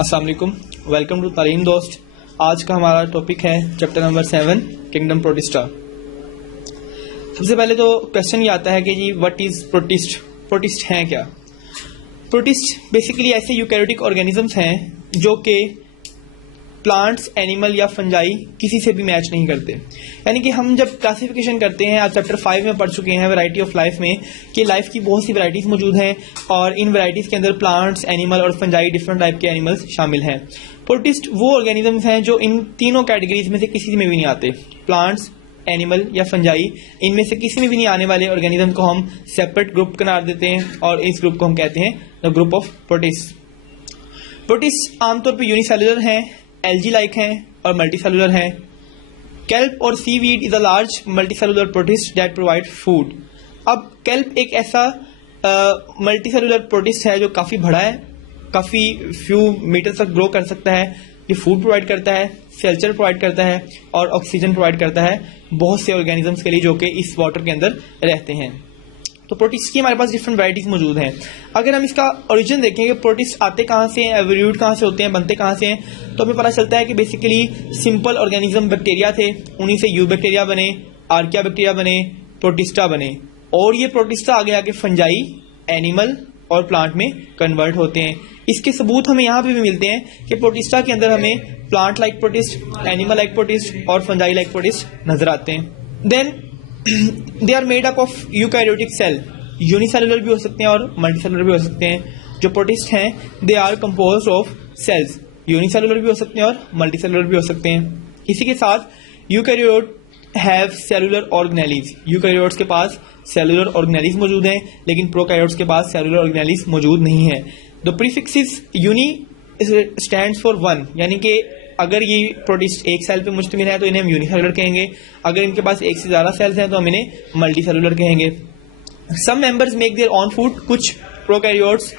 अस्सलाम वालेकुम, welcome to तालीम दोस्त। आज का हमारा टॉपिक है चैप्टर नंबर 7 किंगडम प्रोटिस्टा। सबसे पहले तो क्वेश्चन ये आता है कि जी व्हाट इज प्रोटिस्ट। प्रोटिस्ट हैं क्या? प्रोटिस्ट बेसिकली ऐसे यूकैरियोटिक ऑर्गेनिजम्स हैं जो कि प्लांट्स, एनिमल या फंजाई किसी से भी मैच नहीं करते। यानी कि हम जब क्लासिफिकेशन करते हैं, आज चैप्टर 5 में पढ़ चुके हैं वैरायटी ऑफ लाइफ में, कि लाइफ की बहुत सी वैरायटीज मौजूद हैं और इन वैरायटीज के अंदर प्लांट्स, एनिमल और फंजाई डिफरेंट टाइप के एनिमल्स शामिल हैं। प्रोटिस्ट वो ऑर्गेनिजम्स हैं जो इन तीनों कैटेगरीज में से किसी में भी नहीं आते। प्लांट्स, एनिमल या फंजाई, इनमें से किसी में भी नहीं आने वाले ऑर्गेनिज्म को हम सेपरेट ग्रुप करार देते हैं और इस ग्रुप को हम कहते हैं the group of protist. Protist आमतौर पर यूनिसेलुलर हैं, एल्गी लाइक हैं और मल्टीसेलुलर हैं। केल्प और seaweed is a large multicellular protist that provide food. अब केल्प एक ऐसा मल्टीसेलुलर प्रोटिस्ट है जो काफी बड़ा है, काफी फ्यू मीटर तक ग्रो कर सकता है। ये फूड प्रोवाइड करता है, शेल्टर प्रोवाइड करता है और ऑक्सीजन प्रोवाइड करता है बहुत से ऑर्गेनिजम्स के लिए जो कि इस वाटर के अंदर रहते हैं। तो प्रोटिस्ट की हमारे पास डिफरेंट वैरायटीज मौजूद हैं। अगर हम इसका ओरिजिन देखें कि प्रोटिस्ट आते कहाँ से हैं, एवोल्यूट कहाँ से होते हैं, बनते कहाँ से हैं, तो हमें पता चलता है कि बेसिकली सिंपल ऑर्गेनिज्म बैक्टीरिया थे, उन्हीं से यू बैक्टीरिया बने, आर्किया बैक्टीरिया बने, प्रोटिस्टा बने और ये प्रोटिस्टा आगे आगे फंजाई, एनिमल और प्लांट में कन्वर्ट होते हैं। इसके सबूत हमें यहाँ पे भी मिलते हैं कि प्रोटिस्टा के अंदर हमें plant like protist, animal like protist और फंजाई लाइक प्रोटिस्ट नजर आते हैं। Then they are made up of eukaryotic cell. Unicellular भी हो सकते हैं और मल्टीसेलुलर भी हो सकते हैं। जो प्रोटिस्ट हैं they are composed of cells. Unicellular भी हो सकते हैं और मल्टीसेलुलर भी हो सकते हैं। इसी के साथ eukaryote have cellular organelles. Eukaryotes के पास सेलुलर ऑर्गेनेलीज मौजूद हैं, लेकिन प्रोकैरियोट्स के पास सेलुलर ऑर्गेनेलीज मौजूद नहीं है। The prefix uni stands for one, यानी कि अगर ये प्रोटिस्ट एक सेल पे मुश्तमिल है तो इन्हें हम यूनिसेलुलर कहेंगे। अगर इनके पास एक से ज्यादा सेल्स हैं तो हम इन्हें मल्टीसेलुलर कहेंगे। Some members make their own food. कुछ प्रोकैरियोट्स,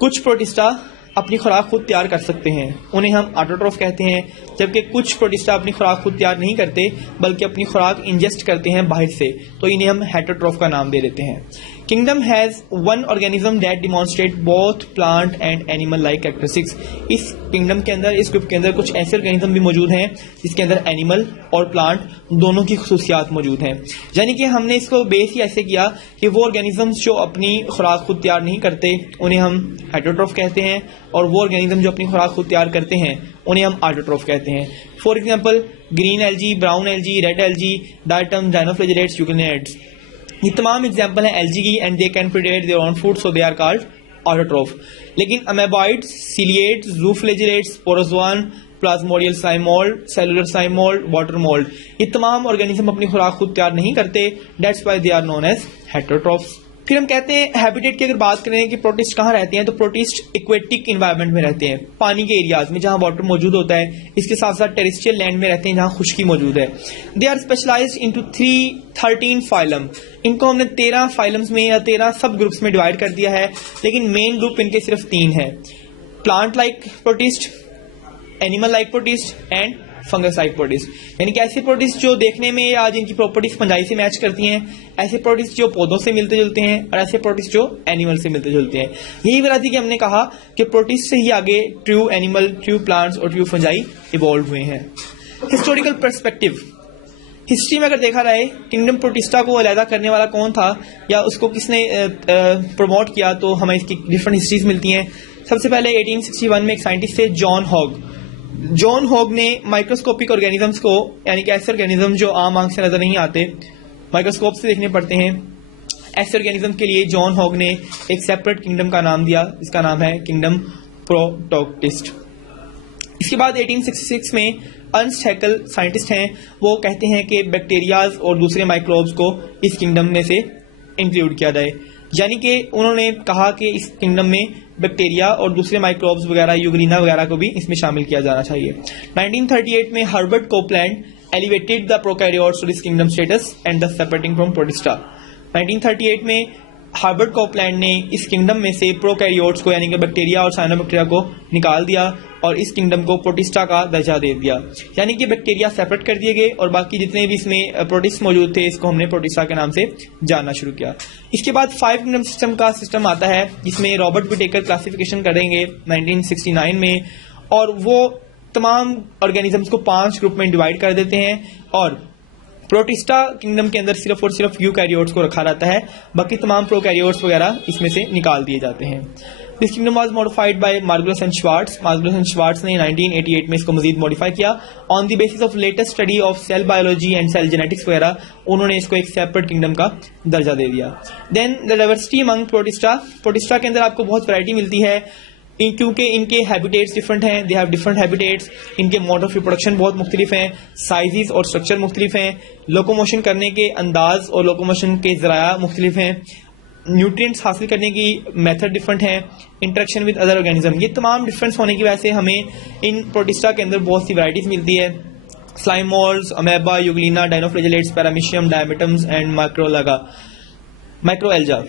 कुछ प्रोटिस्टा अपनी खुराक खुद तैयार कर सकते हैं, उन्हें हम ऑटोट्रोफ कहते हैं। जबकि कुछ प्रोटिस्टा अपनी खुराक खुद तैयार नहीं करते बल्कि अपनी खुराक इंजेस्ट करते हैं बाहर से, तो इन्हें हम हेटरोट्रोफ का नाम दे देते हैं। Kingdom has one organism that demonstrate both plant and animal like characteristics. इस किंगडम के अंदर, इस ग्रुप के अंदर कुछ ऐसे ऑर्गेनिज्म भी मौजूद हैं जिसके अंदर एनिमल और प्लांट दोनों की खुसूसियात मौजूद हैं। यानी कि हमने इसको बेस ही ऐसे किया कि वो ऑर्गेनिजम्स जो अपनी खुराक खुद तैयार नहीं करते उन्हें हम हेटरोट्रोफ कहते हैं और वो ऑर्गेनिज्म जो अपनी खुराक खुद तैयार करते हैं उन्हें हम ऑटोट्रोफ कहते हैं। For example green algae, brown algae, red algae, diatom, dinoflagellates, euglenoids, ये तमाम एग्जाम्पल हैं एल्गी की and they can predate their own food, so they are called autotroph. लेकिन amoeboids, ciliates, zooflagellates, protozoan, plasmodial slime mold, cellular slime mold, water mold, ये तमाम organism अपनी खुराक खुद तैयार नहीं करते। That's why they are known as heterotrophs. फिर हम कहते हैं हैबिटेट की अगर बात करें कि प्रोटिस्ट कहाँ रहते हैं, तो प्रोटिस्ट एक्वेटिक इन्वायरमेंट में रहते हैं, पानी के एरियाज में जहां वाटर मौजूद होता है। इसके साथ साथ टेरेस्ट्रियल लैंड में रहते हैं जहां खुश्की मौजूद है। They are specialised into 13 phylum. इनको हमने 13 फाइलम्स में या 13 सब ग्रुप्स में डिवाइड कर दिया है, लेकिन मेन ग्रुप इनके सिर्फ 3 है। Plant like protist, animal like protist and fungus like protist. यानी कि ऐसे प्रोटिस्ट जो देखने में आज इनकी प्रॉपर्टीज फंजाई से मैच करती हैं, ऐसे प्रोटिस्ट जो पौधों से मिलते जुलते हैं और ऐसे प्रोटिस्ट जो एनिमल से मिलते जुलते हैं। यही वजह थी कि हमने कहा कि प्रोटिस्ट से ही आगे ट्रू एनिमल, ट्रू प्लांट्स और ट्रू फंजाई इवॉल्व हुए हैं। हिस्टोरिकल पर्सपेक्टिव, हिस्ट्री में अगर देखा रहे किंगडम प्रोटिस्टा को अलहदा करने वाला कौन था या उसको किसने प्रमोट किया, तो हमें इसकी डिफरेंट हिस्ट्रीज मिलती हैं। सबसे पहले 1861 में एक साइंटिस्ट थे जॉन हॉग। जॉन हॉग ने माइक्रोस्कोपिक ऑर्गेनिजम्स को, यानी कि ऐसे ऑर्गेनिज्म जो आम आंख से नजर नहीं आते, माइक्रोस्कोप से देखने पड़ते हैं, ऐसे ऑर्गेनिज्म के लिए जॉन हॉग ने एक सेपरेट किंगडम का नाम दिया, इसका नाम है किंगडम प्रोटोक्टिस्ट। इसके बाद 1866 में अर्नस्ट हैकल साइंटिस्ट हैं, वो कहते हैं कि बैक्टीरियाज और दूसरे माइक्रोब्स को इस किंगडम में से इंक्लूड किया जाए। यानी कि उन्होंने कहा कि इस किंगडम में बैक्टीरिया और दूसरे माइक्रोब्स वगैरह, यूग्रीना वगैरह को भी इसमें शामिल किया जाना चाहिए। 1938 में Herbert Copeland elevated the prokaryotes to this kingdom status and the separating from protista. 1938 में हर्बर्ट कोपलैंड ने इस किंगडम में से प्रोकैरियोट्स को, यानी कि बैक्टीरिया और साइनोबैक्टीरिया को निकाल दिया और इस किंगडम को प्रोटिस्टा का दर्जा दे दिया। यानी कि बैक्टीरिया सेपरेट कर दिए गए और बाकी जितने भी इसमें प्रोटिस्ट मौजूद थे इसको हमने प्रोटिस्टा के नाम से जानना शुरू किया। इसके बाद 5 किंगडम सिस्टम का सिस्टम आता है जिसमें रॉबर्ट विटेकर क्लासिफिकेशन करेंगे 1969 में, और वो तमाम ऑर्गेनिजम्स को 5 ग्रुप में डिवाइड कर देते हैं और प्रोटिस्टा किंगडम के अंदर सिर्फ और सिर्फ यूकैरियोट्स को रखा रहता है, बाकी तमाम प्रोकैरियोट्स वगैरह इसमें से निकाल दिए जाते हैं। This kingdom was modified by Margulis and Schwartz. Margulis and Schwartz ने 1988 में इसको मजीद मॉडिफाई किया on the basis of latest study of cell biology and cell genetics वगैरह। उन्होंने इसको एक सेपरेट किंगडम का दर्जा दे दिया। Then the diversity among protista. Protista के अंदर आपको बहुत वैरायटी मिलती है क्योंकि इनके हैबिटेट्स डिफरेंट हैं, दे हैव डिफरेंट हैबिटेट्स। इनके मोड ऑफ रिप्रोडक्शन बहुत मुख्तलिफ हैं, साइजेस और स्ट्रक्चर मुख्तलिफ हैं, लोकोमोशन करने के अंदाज और लोकोमोशन के ज़राया मुख्तलिफ हैं, न्यूट्रिएंट्स हासिल करने की मेथड डिफरेंट है, इंटरेक्शन विद अदर ऑर्गेनिज्म। ये तमाम डिफरेंस होने की वजह से हमें इन प्रोटिस्टा के अंदर बहुत सी वैराइटीज मिलती है। Slime molds, amoeba, euglena, dinoflagellates, paramecium, diatoms and microalgae.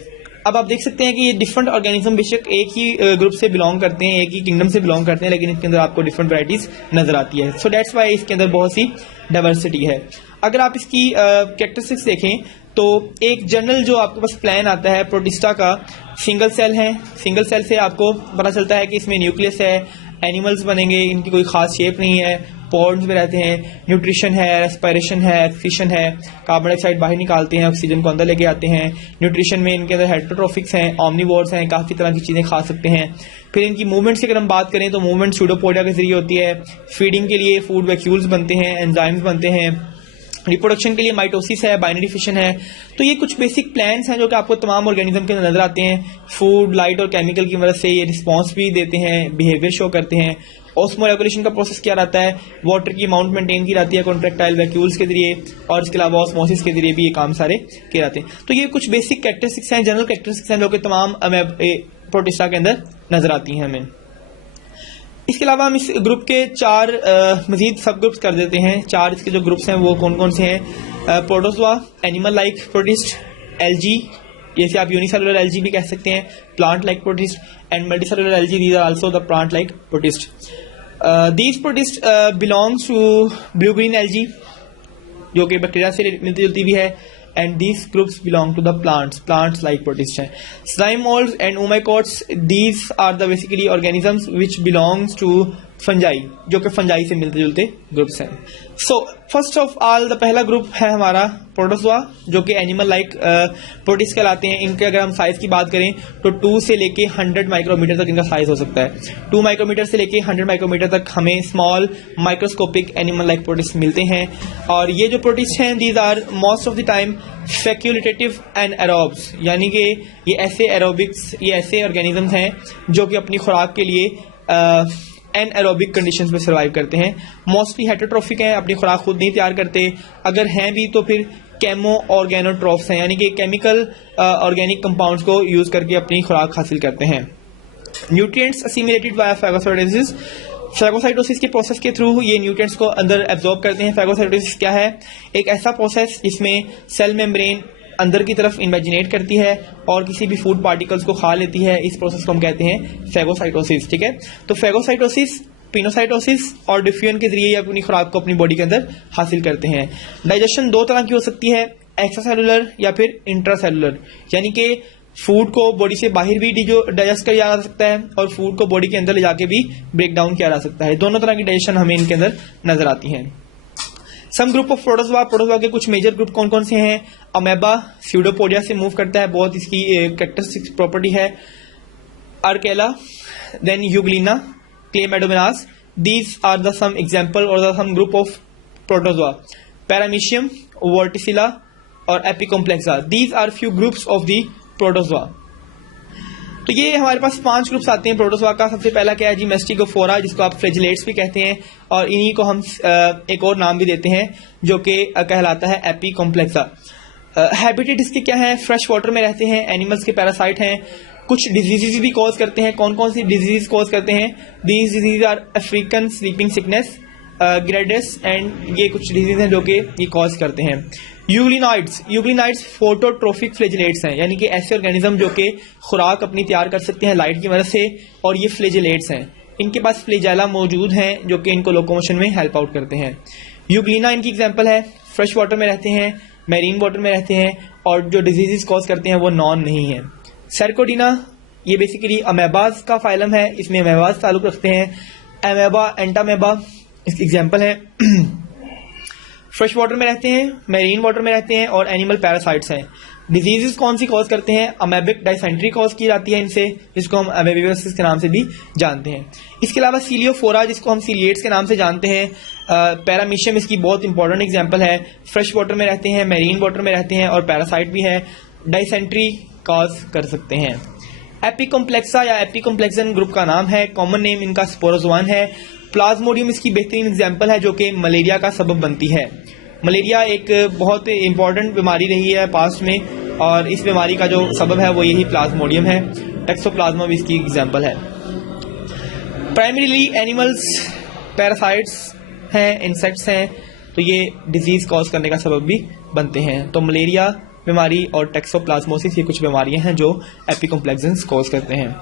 अब आप देख सकते हैं कि ये डिफरेंट ऑर्गेनिज्म बेशक एक ही ग्रुप से बिलोंग करते हैं, एक ही किंगडम से बिलोंग करते हैं, लेकिन इसके अंदर आपको डिफरेंट वैराइटीज नजर आती है। सो दैट्स वाई इसके अंदर बहुत सी डाइवर्सिटी है। अगर आप इसकी कैरेक्टरिस्टिक्स देखें तो एक जनरल जो आपके पास प्लान आता है प्रोटिस्टा का, सिंगल सेल है। सिंगल सेल से आपको पता चलता है कि इसमें न्यूक्लियस है, एनिमल्स बनेंगे, इनकी कोई खास शेप नहीं है, पॉड्स में रहते हैं, न्यूट्रिशन है, रेस्पिरेशन है, एक्सक्रीशन है, कार्बन डाइऑक्साइड बाहर निकालते हैं, ऑक्सीजन को अंदर लेके आते हैं। न्यूट्रिशन में इनके अंदर हेटेरोट्रोफिक्स हैं, ऑमनिवोर्स हैं, काफ़ी तरह की चीज़ें खा सकते हैं। फिर इनकी मूवमेंट्स की अगर हम बात करें तो मूवमेंट सूडोपोडिया के जरिए होती है। फीडिंग के लिए फूड वैक्यूल्स बनते हैं, एंजाइम्स बनते हैं। रिप्रोडक्शन के लिए माइटोसिस है, बाइनरी फिशन है। तो ये कुछ बेसिक प्लान्स हैं जो कि आपको तमाम ऑर्गेनिज्म के अंदर नजर आते हैं। फूड, लाइट और केमिकल की मदद से ये रिस्पॉन्स भी देते हैं, बिहेवियर शो करते हैं। ऑस्मोरेगुलेशन का प्रोसेस किया रहता है, वाटर की अमाउंट मेंटेन की जाती है कॉन्ट्रैक्टाइल वैक्यूल्स के जरिए, और इसके अलावा ऑस्मोसिस के जरिए भी ये काम सारे किए जाते हैं। तो ये कुछ बेसिक कैरेक्टरिस्टिक्स हैं, जनरल कैरेक्टरिस्टिक्स हैं जो कि तमाम प्रोटिस्टा के अंदर नजर आती हैं हमें। इसके अलावा हम इस ग्रुप के 4 मजीद सब ग्रुप्स कर देते हैं। 4 इसके जो ग्रुप्स हैं वो कौन कौन से हैं? Protozoa, animal like protist, algae, जैसे आप यूनिसेलुलर एल्गी भी कह सकते हैं, plant like protist, and multicellular algae, these are also the plant like protist. These protist belongs to blue green algae जो कि बैक्टीरिया से मिलती जुलती भी है, and these groups belong to the plants like protists हैं। slime molds and oomacotes, these are the basically organisms which belongs to fungi, जो कि fungi से मिलते जुलते ग्रुप्स हैं। so first of all the पहला ग्रुप है हमारा प्रोटोजोआ जो कि एनिमल लाइक प्रोटिस्ट कहलाते हैं। इनके अगर हम साइज की बात करें तो 2 से लेके 100 माइक्रोमीटर तक इनका साइज हो सकता है। 2 माइक्रोमीटर से लेके 100 माइक्रोमीटर तक हमें small microscopic animal like protist मिलते हैं। और ये जो प्रोटिस्ट हैं these are most of the time facultative and aerobes, यानी कि ये ऐसे एरोबिक्स, ये ऐसे ऑर्गेनिजम्स हैं जो कि अपनी खुराक के लिए एन एरोबिक कंडीशंस में सर्वाइव करते हैं। मोस्टली हेटेरोट्रोफिक हैं, अपनी खुराक खुद नहीं तैयार करते, अगर हैं भी तो फिर केमो ऑर्गेनोट्रोफ्स हैं, यानी कि केमिकल ऑर्गेनिक कंपाउंड्स को यूज करके अपनी खुराक हासिल करते हैं। Nutrients assimilated bye phagocytosis, phagocytosis के प्रोसेस के थ्रू ये न्यूट्रिएंट्स को अंदर एब्जॉर्ब करते हैं। फैगोसाइटोसिस क्या है? एक ऐसा प्रोसेस जिसमें सेल मेम्ब्रेन अंदर की तरफ इन्वेजिनेट करती है और किसी भी फूड पार्टिकल्स को खा लेती है। इस प्रोसेस को हम कहते हैं फैगोसाइटोसिस। ठीक है, तो फैगोसाइटोसिस, पिनोसाइटोसिस और डिफ्यूजन के जरिए अपनी खुराक को अपनी बॉडी के अंदर हासिल करते हैं। डाइजेशन 2 तरह की हो सकती है, एक्स्ट्रासेलुलर या फिर इंट्रासेलुलर, यानी कि फूड को बॉडी से बाहर भी डाइजेस्ट किया जा सकता है और फूड को बॉडी के अंदर ले जाके भी ब्रेक डाउन किया जा सकता है। दोनों तरह की डाइजेशन हमें इनके अंदर नजर आती है। Some group of protozoa, protozoa के कुछ मेजर ग्रुप कौन कौन से हैं? अमेबा स्यूडोपोडिया से मूव करता है, बहुत इसकी कैरेक्टरिस्टिक प्रॉपर्टी है। Arcella, then euglena, chlamydomonas, these are the some example और the some group of protozoa. Paramecium, vorticella और apicomplexa, these are few groups of the protozoa. तो ये हमारे पास 5 ग्रुप्स आते हैं प्रोटोजोआ का। सबसे पहला क्या है जी? मेस्टिगोफोरा, जिसको आप फ्लैजिलेट्स भी कहते हैं, और इन्हीं को हम एक और नाम भी देते हैं जो कि कहलाता है एपिकॉम्प्लेक्सा। हैबिटेट इसके क्या है? फ्रेश वाटर में रहते हैं, एनिमल्स के पैरासाइट हैं, कुछ डिजीजेज भी कॉज करते हैं। कौन कौन सी डिजीज कॉज करते हैं? These disease are African sleeping sickness, ग्रेडिस, एंड ये कुछ डिजीज हैं जो कि ये कॉज करते हैं। यूग्लिनाइड्स फोटोट्रोफिक फ्लैजिलेट्स हैं, यानी कि ऐसे ऑर्गेनिज्म जो कि खुराक अपनी तैयार कर सकते हैं लाइट की मदद से, और ये फ्लैजिलेट्स हैं। इनके पास फ्लैजेला मौजूद हैं जो कि इनको लोकोमोशन में हेल्प आउट करते हैं। यूग्लिना इनकी एग्जांपल है, फ्रेश वाटर में रहते हैं, मैरीन वाटर में रहते हैं, और जो डिजीजेस कॉज करते हैं वो नॉन नहीं है। सर्कोडिना, ये बेसिकली अमेबास का फाइलम है, इसमें अमेबास ताल्लुक रखते हैं। एमेबा, एंटामेबा इसके एग्जाम्पल है। फ्रेश वाटर में रहते हैं, मैरीन वाटर में रहते हैं और एनिमल पैरासाइट्स हैं। डिजीजेस कौन सी कॉज करते हैं? अमेबिक डाइसेंट्री कॉज की जाती है इनसे, जिसको हम अमेबियोसिस के नाम से भी जानते हैं। इसके अलावा सीलियोफोरा, जिसको हम सीलिएट्स के नाम से जानते हैं, पैरामीशियम इसकी बहुत इंपॉर्टेंट एग्जांपल है। फ्रेश वाटर में रहते हैं, मैरीन वाटर में रहते हैं और पैरासाइट भी है, डाइसेंट्री कॉज कर सकते हैं। एपिकॉम्प्लेक्सा या एपिकॉम्प्लेक्सन ग्रुप का नाम है, कॉमन नेम इनका स्पोरोजोआन है। प्लाज्मोडियम इसकी बेहतरीन एग्जाम्पल है, जो कि मलेरिया का सबब बनती है। मलेरिया एक बहुत इंपॉर्टेंट बीमारी रही है पास्ट में, और इस बीमारी का जो सबब है वो यही प्लाज्मोडियम है। टैक्सोप्लाज्मा भी इसकी एग्जाम्पल है। प्राइमरीली एनिमल्स पैरासाइट्स हैं, इंसेक्ट्स हैं, तो ये डिजीज कॉज करने का सबब भी बनते हैं। तो मलेरिया बीमारी और टैक्सोप्लाज्मोसिस ये कुछ बीमारियां हैं जो एपिकॉम्प्लेक्सन्स कॉज करते हैं।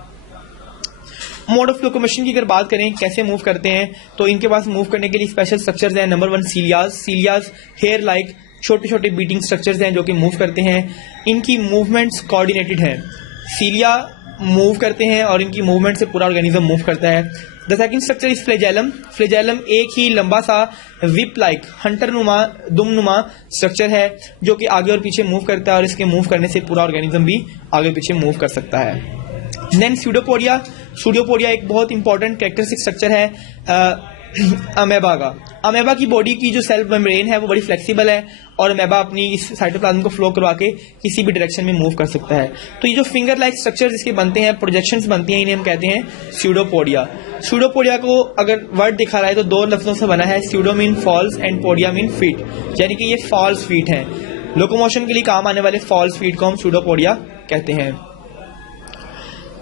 मोड ऑफ लोकोमोशन की अगर बात करें, कैसे मूव करते हैं, तो इनके पास मूव करने के लिए स्पेशल स्ट्रक्चर्स हैं। नंबर 1 सीलियाज। सीलियाज हेयर लाइक छोटे छोटे बीटिंग स्ट्रक्चर्स हैं जो कि मूव करते हैं। इनकी मूवमेंट्स कोऑर्डिनेटेड है। सीलिया मूव करते हैं और इनकी मूवमेंट से पूरा ऑर्गेनिज्म मूव करता है। The second structure is flagellum. Flagellum एक ही लंबा सा विप लाइक हंटर नुमा दुम नुमा स्ट्रक्चर है जो कि आगे और पीछे मूव करता है, और इसके मूव करने से पूरा ऑर्गेनिज्म भी आगे पीछे मूव कर सकता है। Then pseudopodia. स्यूडोपोडिया एक बहुत इंपॉर्टेंट कैरेक्टरिस्टिक स्ट्रक्चर है अमेबा का। अमेबा की बॉडी की जो सेल मेम्ब्रेन है वो बड़ी फ्लेक्सिबल है, और अमेबा अपनी इस साइटोप्लाज्म को फ्लो करवा के किसी भी डायरेक्शन में मूव कर सकता है। तो ये जो फिंगर लाइक स्ट्रक्चर्स इसके बनते हैं, प्रोजेक्शंस बनती हैं, इन्हें हम कहते हैं स्यूडोपोडिया। स्यूडोपोडिया को अगर वर्ड दिखा रहा है तो 2 लफ्जों से बना है। Pseudo mean false and podia mean feet, यानी कि ये फॉल्स फीट हैं। लोकोमोशन के लिए काम आने वाले फॉल्स फीट को हम स्यूडोपोडिया कहते हैं।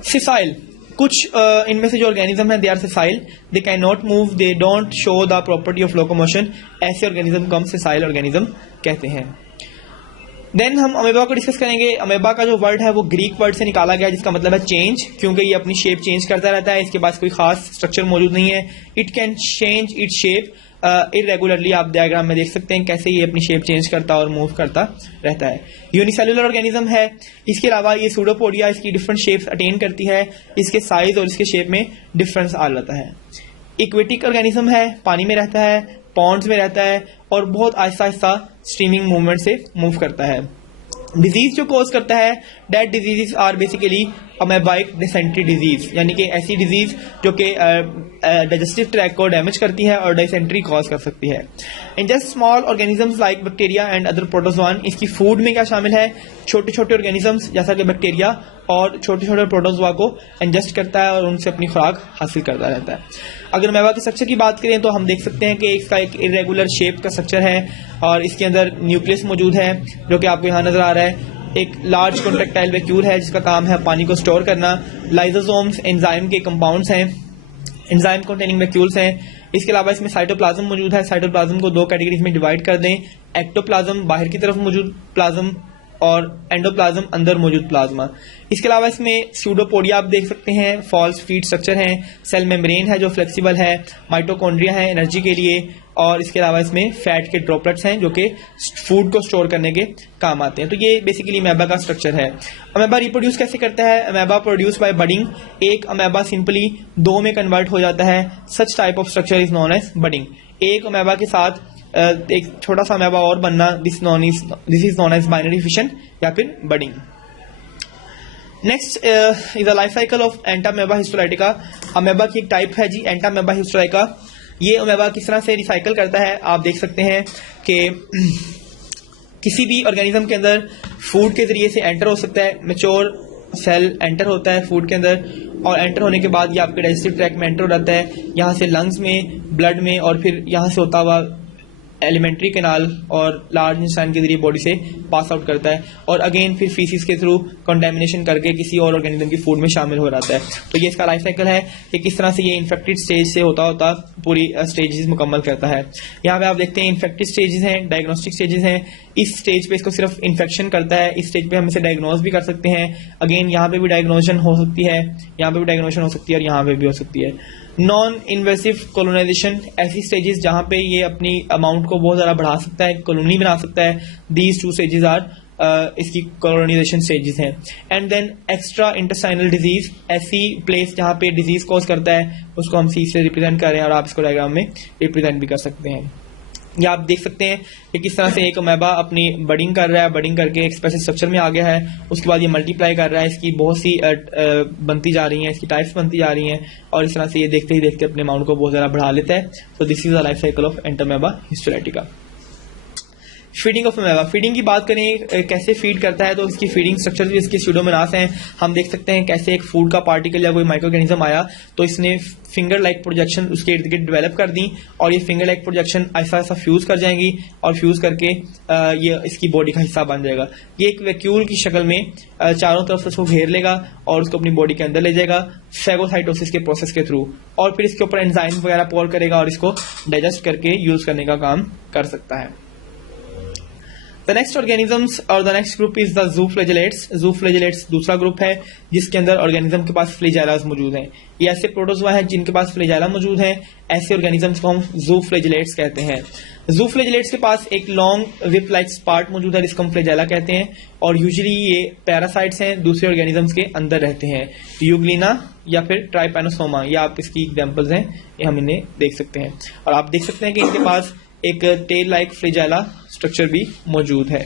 सिसाइल, कुछ इनमें से जो ऑर्गेनिज्म है they are sessile, they can not move, they don't show the property of locomotion. ऐसे ऑर्गेनिज्म को हम सिसाइल ऑर्गेनिज्म कहते हैं। देन हम अमेबा को डिस्कस करेंगे। अमेबा का जो वर्ड है वो ग्रीक वर्ड से निकाला गया, जिसका मतलब है चेंज, क्योंकि ये अपनी शेप चेंज करता रहता है, इसके पास कोई खास स्ट्रक्चर मौजूद नहीं है। It can change it shape irregularly. आप डायग्राम में देख सकते हैं कैसे ये अपनी शेप चेंज करता और मूव करता रहता है। यूनिसेलुलर ऑर्गेनिज्म है। इसके अलावा ये सूडोपोडिया इसकी डिफरेंट शेप्स अटेन करती है, इसके साइज और इसके शेप में डिफरेंस आ जाता है। इक्वेटिक ऑर्गेनिज्म है, पानी में रहता है, पॉन्ड्स में रहता है और बहुत आहिस्ता आहिस्ता स्ट्रीमिंग मूवमेंट से मूव करता है। डिजीज जो कॉज करता है, that disease are basically amoebic dysentery disease, यानी कि ऐसी डिजीज जो कि डाइजेस्टिव ट्रैक को डैमेज करती है और डिसेंट्री कॉज कर सकती है। In just small organisms like bacteria and other protozoan. इसकी फूड में क्या शामिल है? छोटे छोटे ऑर्गेनिजम्स जैसा कि बैक्टीरिया और छोटे छोटे प्रोटोजोआ को इंजेस्ट करता है और उनसे अपनी खुराक हासिल करता रहता है। अगर अमेबा के स्ट्रक्चर की बात करें तो हम देख सकते हैं कि इसका एक इरेगुलर शेप का स्ट्रक्चर है और इसके अंदर न्यूक्लियस मौजूद है जो कि आपको यहाँ नजर आ रहा है। एक लार्ज कॉन्ट्रेक्टाइल वैक्यूल है जिसका काम है पानी को स्टोर करना। लाइसोसोम्स एंजाइम के कंपाउंड्स हैं, एंजाइम कंटेनिंग वैक्यूल्स हैं। इसके अलावा इसमें साइटोप्लाज्म मौजूद है। साइटोप्लाज्म को 2 कैटेगरीज में डिवाइड कर दें, एक्टोप्लाज्म बाहर की तरफ मौजूद प्लाज्म और एंडोप्लाज्म अंदर मौजूद प्लाज्मा। इसके अलावा इसमें स्यूडोपोडिया आप देख सकते हैं, फॉल्स फीट स्ट्रक्चर है, सेल मेम्ब्रेन है जो फ्लेक्सिबल है, माइटोकॉन्ड्रिया है एनर्जी के लिए, और इसके अलावा इसमें फैट के ड्रॉपलेट्स हैं जो कि फूड को स्टोर करने के काम आते हैं। तो ये बेसिकली अमेबा का स्ट्रक्चर है। अमेबा रिप्रोड्यूस कैसे करता है? Amoeba produce by budding. एक अमेबा सिंपली 2 में कन्वर्ट हो जाता है। Such type of structure is known as budding. एक अमेबा के साथ एक छोटा सा अमेबा और बनना, this is known as binary fission या फिर budding. Next is the life cycle of entamoeba histolytica. Amoeba की एक टाइप है जी एंटामेबा हिस्टोलाइटिका। ये अमेबा किस तरह से रिसाइकल करता है आप देख सकते हैं कि किसी भी ऑर्गेनिज्म के अंदर फूड के जरिए से एंटर हो सकता है। मैच्योर सेल एंटर होता है फूड के अंदर और एंटर होने के बाद ये आपके डाइजेस्टिव ट्रैक में एंटर हो जाता है, यहाँ से लंग्स में, ब्लड में और फिर यहाँ से होता हुआ एलिमेंट्री कैनाल और लार्ज इंटेस्टाइन के जरिए बॉडी से पास आउट करता है और अगेन फिर फीसिस के थ्रू कंटेमिनेशन करके किसी और ऑर्गेनिज्म की फूड में शामिल हो जाता है। तो ये इसका लाइफ साइकिल है कि किस तरह से ये इन्फेक्टेड स्टेज से होता होता पूरी स्टेजेस मुकम्मल करता है। यहाँ पे आप देखते हैं इन्फेक्टेड स्टेजेस हैं, डायग्नोस्टिक स्टेजेस हैं। इस स्टेज पे इसको सिर्फ इन्फेक्शन करता है, इस स्टेज पे हम इसे डायग्नोज भी कर सकते हैं। अगेन यहाँ पे भी डायग्नोजन हो सकती है, यहाँ पे भी डायग्नोजन हो सकती है और यहाँ पे भी हो सकती है। नॉन इन्वेसिव कोलोनाइजेशन, ऐसी स्टेजेस जहां पे ये अपनी अमाउंट को बहुत ज्यादा बढ़ा सकता है, कॉलोनी बना सकता है। दीज 2 स्टेजेस आर इसकी कॉलोनाइजेशन स्टेजेस हैं। And then extra intestinal disease, ऐसी प्लेस जहाँ पे डिजीज कॉज करता है उसको हम सी से रिप्रेजेंट कर रहे हैं और आप इसको डायग्राम में रिप्रेजेंट भी कर सकते हैं। या आप देख सकते हैं कि किस तरह से एक अमेबा अपनी बडिंग कर रहा है, बडिंग करके एक स्पेशल स्ट्रक्चर में आ गया है, उसके बाद ये मल्टीप्लाई कर रहा है, इसकी बहुत सी बनती जा रही हैं, इसकी टाइप्स बनती जा रही हैं और इस तरह से ये देखते ही देखते अपने अमाउंट को बहुत ज़्यादा बढ़ा लेता है। So this is the life cycle of entamoeba histolytica. Feeding of amoeba, feeding की बात करें कैसे फीड करता है तो इसकी फीडिंग स्ट्रक्चर भी इसके स्यूडोमोनास हैं। हम देख सकते हैं कैसे एक फूड का पार्टिकल या कोई माइक्रोऑर्गेनिज्म आया तो इसने फिंगर लाइक प्रोजेक्शन उसके इर्द गिर्द डेवलप कर दी और ये फिंगर लाइक प्रोजेक्शन ऐसा ऐसा फ्यूज कर जाएंगी और फ्यूज करके ये इसकी बॉडी का हिस्सा बन जाएगा। ये एक वैक्यूल की शक्ल में चारों तरफ से उसको घेर लेगा और उसको अपनी बॉडी के अंदर ले जाएगा फेगोसाइटोसिस के प्रोसेस के थ्रू और फिर इसके ऊपर एंजाइम वगैरह पोर करेगा और इसको डाइजेस्ट करके यूज करने का काम कर सकता है। The next organisms और the next group is the zoophlagellates. Zoophlagellates दूसरा ग्रुप है जिसके अंदर ऑर्गेनिज्म के पास फ्लैजेलास मौजूद हैं। ये ऐसे प्रोटोजोआ हैं जिनके पास फ्लैजेला मौजूद हैं। ऐसे ऑर्गेनिजम्स को हम जूफ्लैजेलेट्स कहते हैं। जूफ्लैजेलेट्स के पास एक लॉन्ग विप लाइक पार्ट मौजूद है जिसको हम फ्लैजेला कहते हैं और यूजुअली ये पैरासाइट्स हैं, दूसरे ऑर्गेनिजम्स के अंदर रहते हैं। यूग्लिना या फिर ट्राइपैनोसोमा, ये आप इसकी एग्जाम्पल्स हैं, ये हम इन्हें देख सकते हैं और आप देख सकते हैं कि इनके पास एक टेल लाइक फ्लैजेला स्ट्रक्चर भी मौजूद है।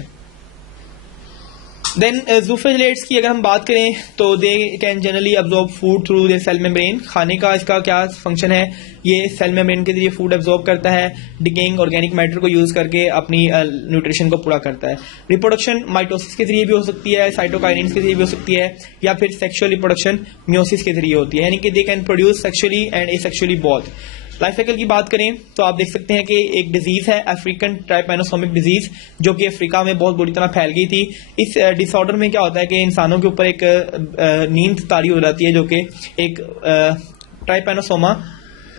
देन जूफ्लैजेलेट्स की अगर हम बात करें तो they can generally absorb food through their cell membrane. खाने का इसका क्या फंक्शन है, ये सेल मेम्ब्रेन के जरिए फूड अब्जॉर्ब करता है, डिकेइंग ऑर्गेनिक मैटर को यूज करके अपनी न्यूट्रिशन को पूरा करता है। रिप्रोडक्शन माइटोसिस के जरिए भी हो सकती है, साइटोकाइनेंस के जरिए भी हो सकती है या फिर सेक्सुअल रिप्रोडक्शन मियोसिस के जरिए होती है, यानी कि they can produce sexually and asexually both. Life cycle की बात करें तो आप देख सकते हैं कि एक डिजीज है अफ्रीकन ट्राइपैनोसोमिक डिजीज जो कि अफ्रीका में बहुत बुरी तरह फैल गई थी। इस डिसऑर्डर में क्या होता है कि इंसानों के ऊपर एक नींद तारी हो जाती है जो कि एक ट्राइपैनोसोमा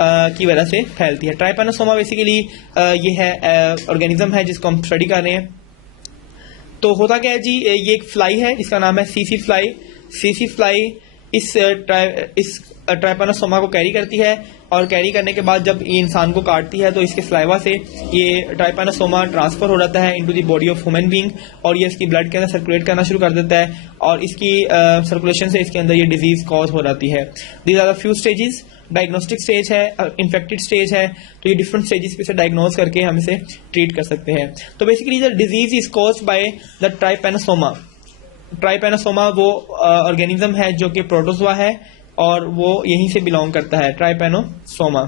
की वजह से फैलती है। ट्राइपैनोसोमा बेसिकली ये है ऑर्गेनिज्म है जिसको हम स्टडी कर रहे हैं। तो होता क्या है जी, ये एक फ्लाई है जिसका नाम है सीसी फ्लाई। सीसी फ्लाई इस ट्राइपैनोसोमा को कैरी करती है और कैरी करने के बाद जब ये इंसान को काटती है तो इसके स्लाइवा से ये ट्राइपैनोसोमा ट्रांसफर हो जाता है into the body of human being और ये इसकी ब्लड के अंदर सर्कुलेट करना शुरू कर देता है और इसकी सर्कुलेशन से इसके अंदर ये डिजीज कॉज हो जाती है। These are the few stages. Diagnostic stage है, इन्फेक्टेड स्टेज है, तो ये डिफरेंट स्टेजेस पे से डायग्नोज करके हम इसे ट्रीट कर सकते हैं। तो basically the disease is caused by the trypanosoma. Trypanosoma वो ऑर्गेनिज्म है जो कि प्रोटोजोआ है और वो यहीं से बिलोंग करता है, ट्राइपैनोसोमा।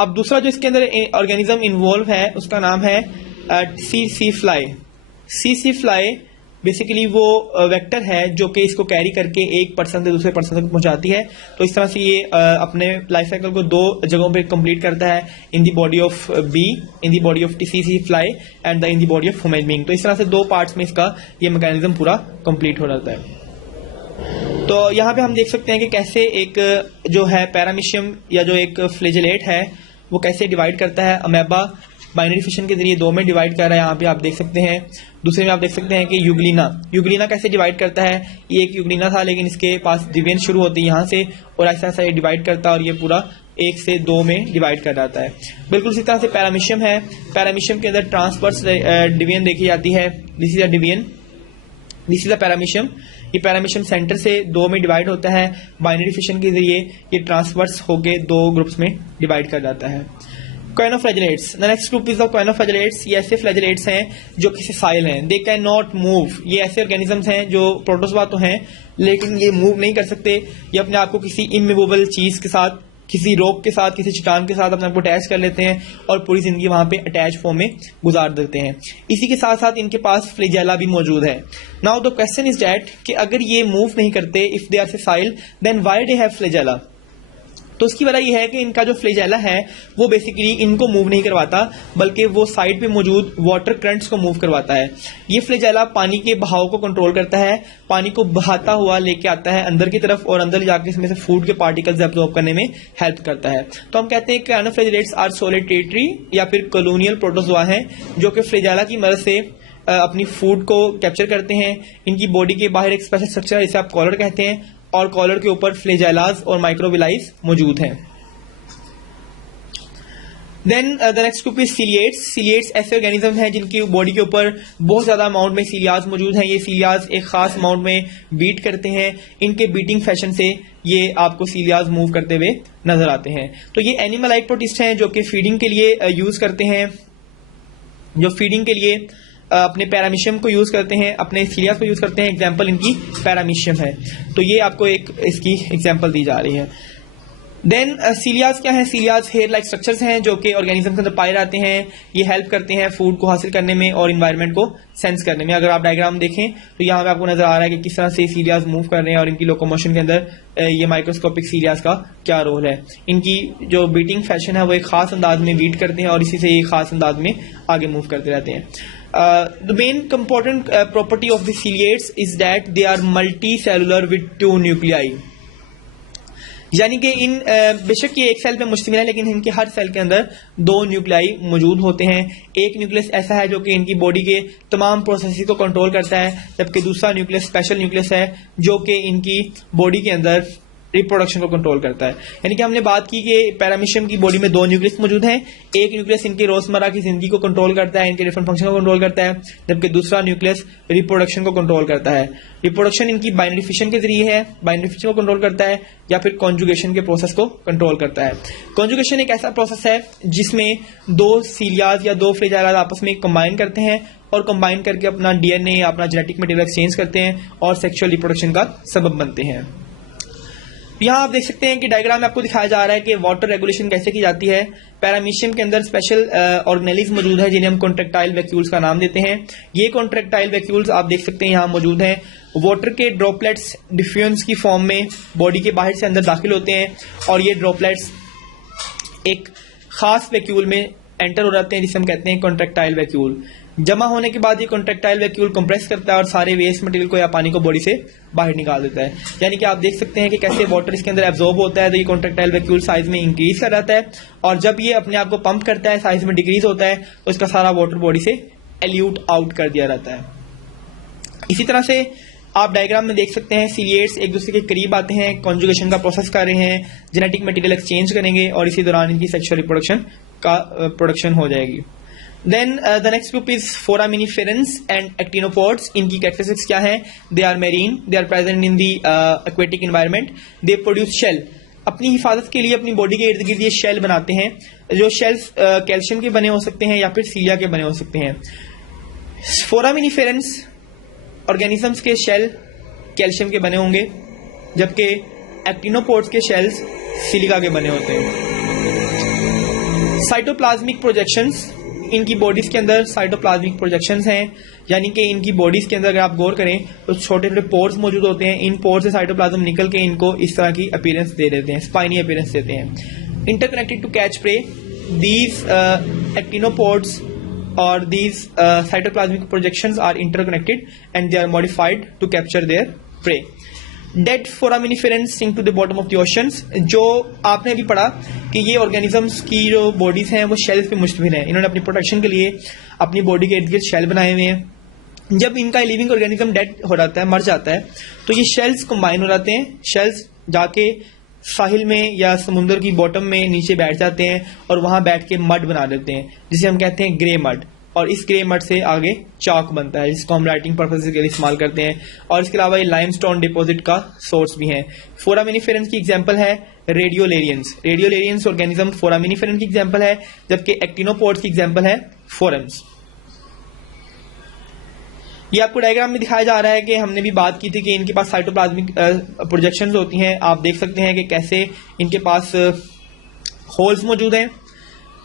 अब दूसरा जो इसके अंदर ऑर्गेनिज्म इन्वॉल्व है उसका नाम है CC fly. CC fly basically वो वेक्टर है जो कि इसको कैरी करके एक पर्सन से दूसरे पर्सन तक पहुंचाती है। तो इस तरह से ये अपने लाइफ साइकिल को दो जगहों पे कंप्लीट करता है, in the body of bee, in the body of सीसी fly and in the body of human being. तो इस तरह से दो पार्ट्स में इसका ये मैकेनिज्म पूरा कंप्लीट हो जाता है। तो यहाँ पे हम देख सकते हैं कि कैसे एक जो है पैरामीशियम या जो एक फ्लैजेलेट है वो कैसे डिवाइड करता है। अमेबा बाइनरी फिशन के जरिए दो में डिवाइड कर रहा है, यहाँ पे आप देख सकते हैं। दूसरे में आप देख सकते हैं कि यूग्लिना कैसे डिवाइड करता है। ये एक यूग्लिना था लेकिन इसके पास डिवीजन शुरू होती है यहाँ से और ऐसा ऐसा ये डिवाइड करता है और ये पूरा एक से दो में डिवाइड कर जाता है। बिल्कुल इसी तरह से पैरामीशियम है। पैरामीशियम के अंदर ट्रांसवर्स डिवीजन देखी जाती है। This is a division, this is a paramecium. ये पैरामीशियम सेंटर से दो में डिवाइड होता है, बाइनरी फिशन के जरिए ये ट्रांसवर्स होके दो ग्रुप्स में डिवाइड कर जाता है। Choanoflagellates, the next group is the choanoflagellates. ये ऐसे फ्लैजेलेट्स हैं जो कि सेसाइल हैं, दे कैन नॉट मूव। ये ऐसे ऑर्गेनिजम्स हैं जो प्रोटोजोआ तो हैं लेकिन ये मूव नहीं कर सकते। ये अपने आप को किसी इमूवेबल चीज के साथ, किसी रोक के साथ, किसी चट्टान के साथ अपने आप को अटैच कर लेते हैं और पूरी जिंदगी वहां पे अटैच फॉर्म में गुजार देते हैं। इसी के साथ साथ इनके पास फ्लैजेला भी मौजूद है। Now the question is that कि अगर ये मूव नहीं करते, if they are sessile, then why they have flagella. तो उसकी वजह यह है कि इनका जो फ्लैजेला है वो बेसिकली इनको मूव नहीं करवाता बल्कि वो साइड पे मौजूद वाटर करंट्स को मूव करवाता है। ये फ्लैजेला पानी के बहाव को कंट्रोल करता है, पानी को बहाता हुआ लेके आता है अंदर की तरफ और अंदर जाके इसमें से फूड के पार्टिकल्स एब्जॉर्ब करने में हेल्प करता है। तो हम कहते हैं कि क्वाइनोफ्लैजेलेट्स आर सोलिटेटरी या फिर कॉलोनियल प्रोटोजोआ हैं जो कि फ्लैजेला की मदद से अपनी फूड को कैप्चर करते हैं। इनकी बॉडी के बाहर एक स्पेशल स्ट्रक्चर है जिसे आप कॉलर कहते हैं और कॉलर के ऊपर फ्लैजेलास और माइक्रोविलाइज मौजूद हैं। Then the next group is ciliates. Ciliates ऐसे ऑर्गेनिज्म हैं जिनकी बॉडी के ऊपर बहुत ज्यादा अमाउंट में सीलियाज मौजूद हैं। ये सीलियाज एक खास अमाउंट में बीट करते हैं। इनके बीटिंग फैशन से ये आपको सीलियाज मूव करते हुए नजर आते हैं। तो ये एनिमल लाइक प्रोटिस्ट हैं जो कि फीडिंग के लिए यूज करते हैं, जो फीडिंग के लिए अपने पैरामीशियम को यूज करते हैं, अपने सीलियाज को यूज करते हैं। एग्जाम्पल इनकी पैरामीशियम है। तो ये आपको एक इसकी एग्जाम्पल दी जा रही है। देन सीलियाज क्या है? सीलियाज हेयर लाइक स्ट्रक्चर्स हैं जो कि ऑर्गेनिज्म के अंदर पाए जाते हैं। ये हेल्प करते हैं फूड को हासिल करने में और इन्वायरमेंट को सेंस करने में। अगर आप डायग्राम देखें तो यहाँ पे आपको नजर आ रहा है कि किस तरह से सीलियाज मूव कर रहे हैं और इनकी लोकोमोशन के अंदर ये माइक्रोस्कोपिक सीलियाज का क्या रोल है। इनकी जो बीटिंग फैशन है वो एक खास अंदाज में बीट करते हैं और इसी से ये खास अंदाज में आगे मूव करते रहते हैं। The main important property of the ciliates is that they are multi cellular with 2 nuclei. यानी कि इन बेशक ये एक सेल पे मुश्तमिल है लेकिन इनके हर सेल के अंदर 2 न्यूक्लियाई मौजूद होते हैं। एक न्यूक्लियस ऐसा है जो कि इनकी बॉडी के तमाम प्रोसेसेस को कंट्रोल करता है, जबकि दूसरा न्यूक्लियस स्पेशल न्यूक्लियस है जो कि इनकी बॉडी के अंदर रिप्रोडक्शन को कंट्रोल करता है। यानी कि हमने बात की कि पैरामीशियम की बॉडी में 2 न्यूक्लियस मौजूद हैं। एक न्यूक्लियस इनकी रोजमर्रा की जिंदगी को कंट्रोल करता है, इनके डिफरेंट फंक्शन को कंट्रोल करता है, जबकि दूसरा न्यूक्लियस रिप्रोडक्शन को कंट्रोल करता है। रिप्रोडक्शन इनकी बाइनरी फिशन के जरिए है, बाइनरी फिशन को कंट्रोल करता है या फिर कॉन्जुगेशन के प्रोसेस को कंट्रोल करता है। कॉन्जुगेशन एक ऐसा प्रोसेस है जिसमें 2 सीलियाज या 2 फ्लैजेला आपस में कंबाइन करते हैं और कंबाइन करके अपना डीएनए या अपना जेनेटिक मटेरियल एक्सचेंज करते हैं और सेक्सुअल रिप्रोडक्शन का सबब बनते हैं। यहाँ आप देख सकते हैं कि डायग्राम में आपको दिखाया जा रहा है कि वाटर रेगुलेशन कैसे की जाती है। पैरामीशियम के अंदर स्पेशल ऑर्गेनेल्स मौजूद है जिन्हें हम कॉन्ट्रैक्टाइल वैक्यूल्स का नाम देते हैं। ये कॉन्ट्रैक्टाइल वैक्यूल्स आप देख सकते हैं यहाँ मौजूद हैं। वाटर के ड्रॉपलेट्स डिफ्यूजन की फॉर्म में बॉडी के बाहर से अंदर दाखिल होते हैं और ये ड्रॉपलेट्स एक खास वैक्यूल में एंटर हो जाते हैं जिसे हम कहते हैं कॉन्ट्रैक्टाइल वैक्यूल। जमा होने के बाद ये कॉन्ट्रैक्टाइल वैक्यूल कंप्रेस करता है और सारे वेस्ट मटेरियल को या पानी को बॉडी से बाहर निकाल देता है। यानी कि आप देख सकते हैं कि कैसे वाटर इसके अंदर एब्जॉर्ब होता है तो ये कॉन्ट्रैक्टाइल वैक्यूल साइज में इंक्रीज कर जाता है और जब ये अपने आप को पंप करता है, साइज में डिक्रीज होता है, तो इसका सारा वाटर बॉडी से एल्यूट आउट कर दिया जाता है। इसी तरह से आप डायग्राम में देख सकते हैं सीलिएट्स एक दूसरे के करीब आते हैं, कॉन्जुगेशन का प्रोसेस कर रहे हैं, जेनेटिक मटेरियल एक्सचेंज करेंगे और इसी दौरान इनकी सेक्सुअल रिप्रोडक्शन का प्रोडक्शन हो जाएगी। Then the next group is foraminiferans and actinopods. इनकी characteristics क्या है? They are marine. They are present in the aquatic environment. They produce shell. अपनी हिफाजत के लिए अपनी बॉडी के इर्द गिर्द ये शेल बनाते हैं। जो शेल्स कैल्शियम के बने हो सकते हैं या फिर सीलिया के बने हो सकते हैं। फोरामिनिफेरेंस ऑर्गेनिजम्स के शेल कैल्शियम के बने होंगे, जबकि एक्टिनोपोड्स के शेल्स सिलिका के बने होते हैं। साइटोप्लाज्मिक प्रोजेक्शंस, इनकी बॉडीज के अंदर साइटोप्लाज्मिक प्रोजेक्शंस हैं, यानी कि इनकी बॉडीज के अंदर अगर आप गौर करें तो छोटे छोटे पोर्स मौजूद होते हैं। इन पोर्स से साइटोप्लाज्म निकल के इनको इस तरह की अपीयरेंस दे देते हैं, स्पाइनी अपीयरेंस देते हैं। Interconnected to catch prey, these actinopods और these cytoplasmic projections are interconnected and they are modified to capture their prey. Dead foraminiferans sink to the bottom of the oceans. जो आपने अभी पढ़ा कि ये ऑर्गेनिजम्स की जो बॉडीज हैं वो शेल्स पे मुश्तमिल हैं। इन्होंने अपनी प्रोटेक्शन के लिए अपनी बॉडी के इर्द गिर्द शेल बनाए हुए हैं। जब इनका लिविंग ऑर्गेनिज्म डेड हो जाता है, मर जाता है, तो ये शेल्स कंबाइन हो जाते हैं। शेल्स जाके साहिल में या समुद्र की बॉटम में नीचे बैठ जाते हैं और वहां बैठ के मड बना देते हैं जिसे हम कहते हैं ग्रे मड, और इस ग्रे मड से आगे चाक बनता है जिसको हम राइटिंग पर्पसेस के लिए इस्तेमाल करते हैं। और इसके अलावा ये लाइमस्टोन डिपॉजिट का सोर्स भी है। फोरामिनिफेरेंस की एग्जांपल है रेडियोलेरियंस। रेडियोलेरियंस ऑर्गेनिज्म फोरामिनिफेरेंस की एग्जांपल है, जबकि एक्टिनोपोड्स की एग्जांपल है फोरम्स। ये आपको डायग्राम में दिखाया जा रहा है कि हमने भी बात की थी कि इनके पास साइटोप्लाज्मिक प्रोजेक्शंस होती हैं। आप देख सकते हैं कि कैसे इनके पास होल्स मौजूद हैं,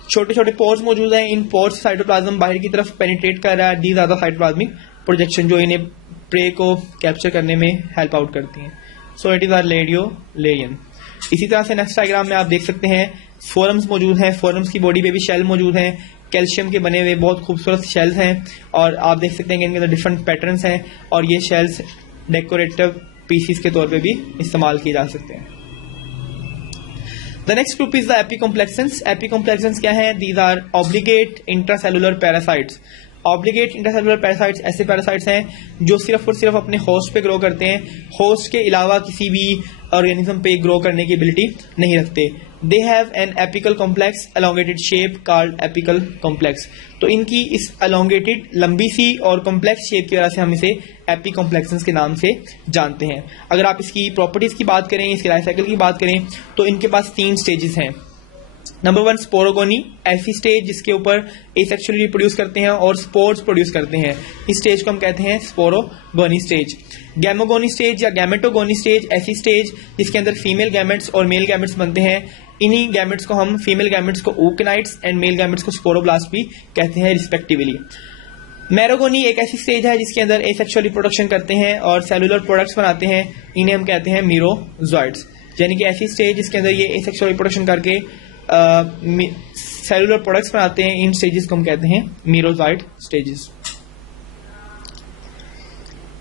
छोटे छोटे पोर्स मौजूद हैं। इन पोर्स से साइटोप्लाज्म बाहर की तरफ पेनिट्रेट कर रहा है। दी ज्यादा साइटोप्लाज्मिक प्रोजेक्शन जो इन्हें प्रे को कैप्चर करने में हेल्प आउट करती हैं। So it is are radiolarian. इसी तरह से नेक्स्ट डायग्राम में आप देख सकते हैं फोरम्स मौजूद हैं। फोरम्स की बॉडी पे भी शेल मौजूद हैं, कैल्शियम के बने हुए बहुत खूबसूरत शेल्स हैं और आप देख सकते हैं कि इनके अंदर डिफरेंट पैटर्न्स हैं और ये शेल्स डेकोरेटिव पीसीस के तौर पे भी इस्तेमाल किए जा सकते हैं। The next group is the apicomplexans. Apicomplexans क्या है? These are obligate intracellular parasites. Obligate intracellular parasites ऐसे पैरासाइट्स हैं जो सिर्फ और सिर्फ अपने होस्ट पे ग्रो करते हैं, होस्ट के अलावा किसी भी ऑर्गेनिज्म पे ग्रो करने की एबिलिटी नहीं रखते। They have an apical complex elongated shape called apical complex. तो इनकी इस elongated लंबी सी और कॉम्प्लेक्स शेप की वजह से हम इसे एपी कॉम्प्लेक्सेस के नाम से जानते हैं। अगर आप इसकी प्रॉपर्टीज की बात करें, इसके लाइफ साइकिल की बात करें, तो इनके पास 3 स्टेजेस हैं। नंबर 1 स्पोरोगोनी, ऐसी स्टेज जिसके ऊपर एसेक्सुअली रिप्रोड्यूस करते हैं और स्पोर्स प्रोड्यूस करते हैं, इस स्टेज को हम कहते हैं स्पोरोगोनी स्टेज। गैमोगोनी स्टेज या गैमेटोगोनी स्टेज, ऐसी स्टेज जिसके अंदर फीमेल गैमेट्स और मेल गैमेट्स बनते हैं, इन्हीं गैमेट्स को हम फीमेल गैमेट्स को oocytes एंड मेल गैमेट्स को स्पोरोब्लास्ट भी कहते हैं रिस्पेक्टिवली। मैरोगोनी एक ऐसी स्टेज है जिसके अंदर एसेक्सुअल रिप्रोडक्शन करते हैं और सेलुलर प्रोडक्ट्स बनाते हैं, इन्हें हम कहते हैं मीरोजॉइड्स। यानी कि ऐसी स्टेज जिसके अंदर ये एसेक्सुअल रिप्रोडक्शन करके सेलुलर प्रोडक्ट्स बनाते हैं, इन स्टेजेस को हम कहते हैं merozoite stages.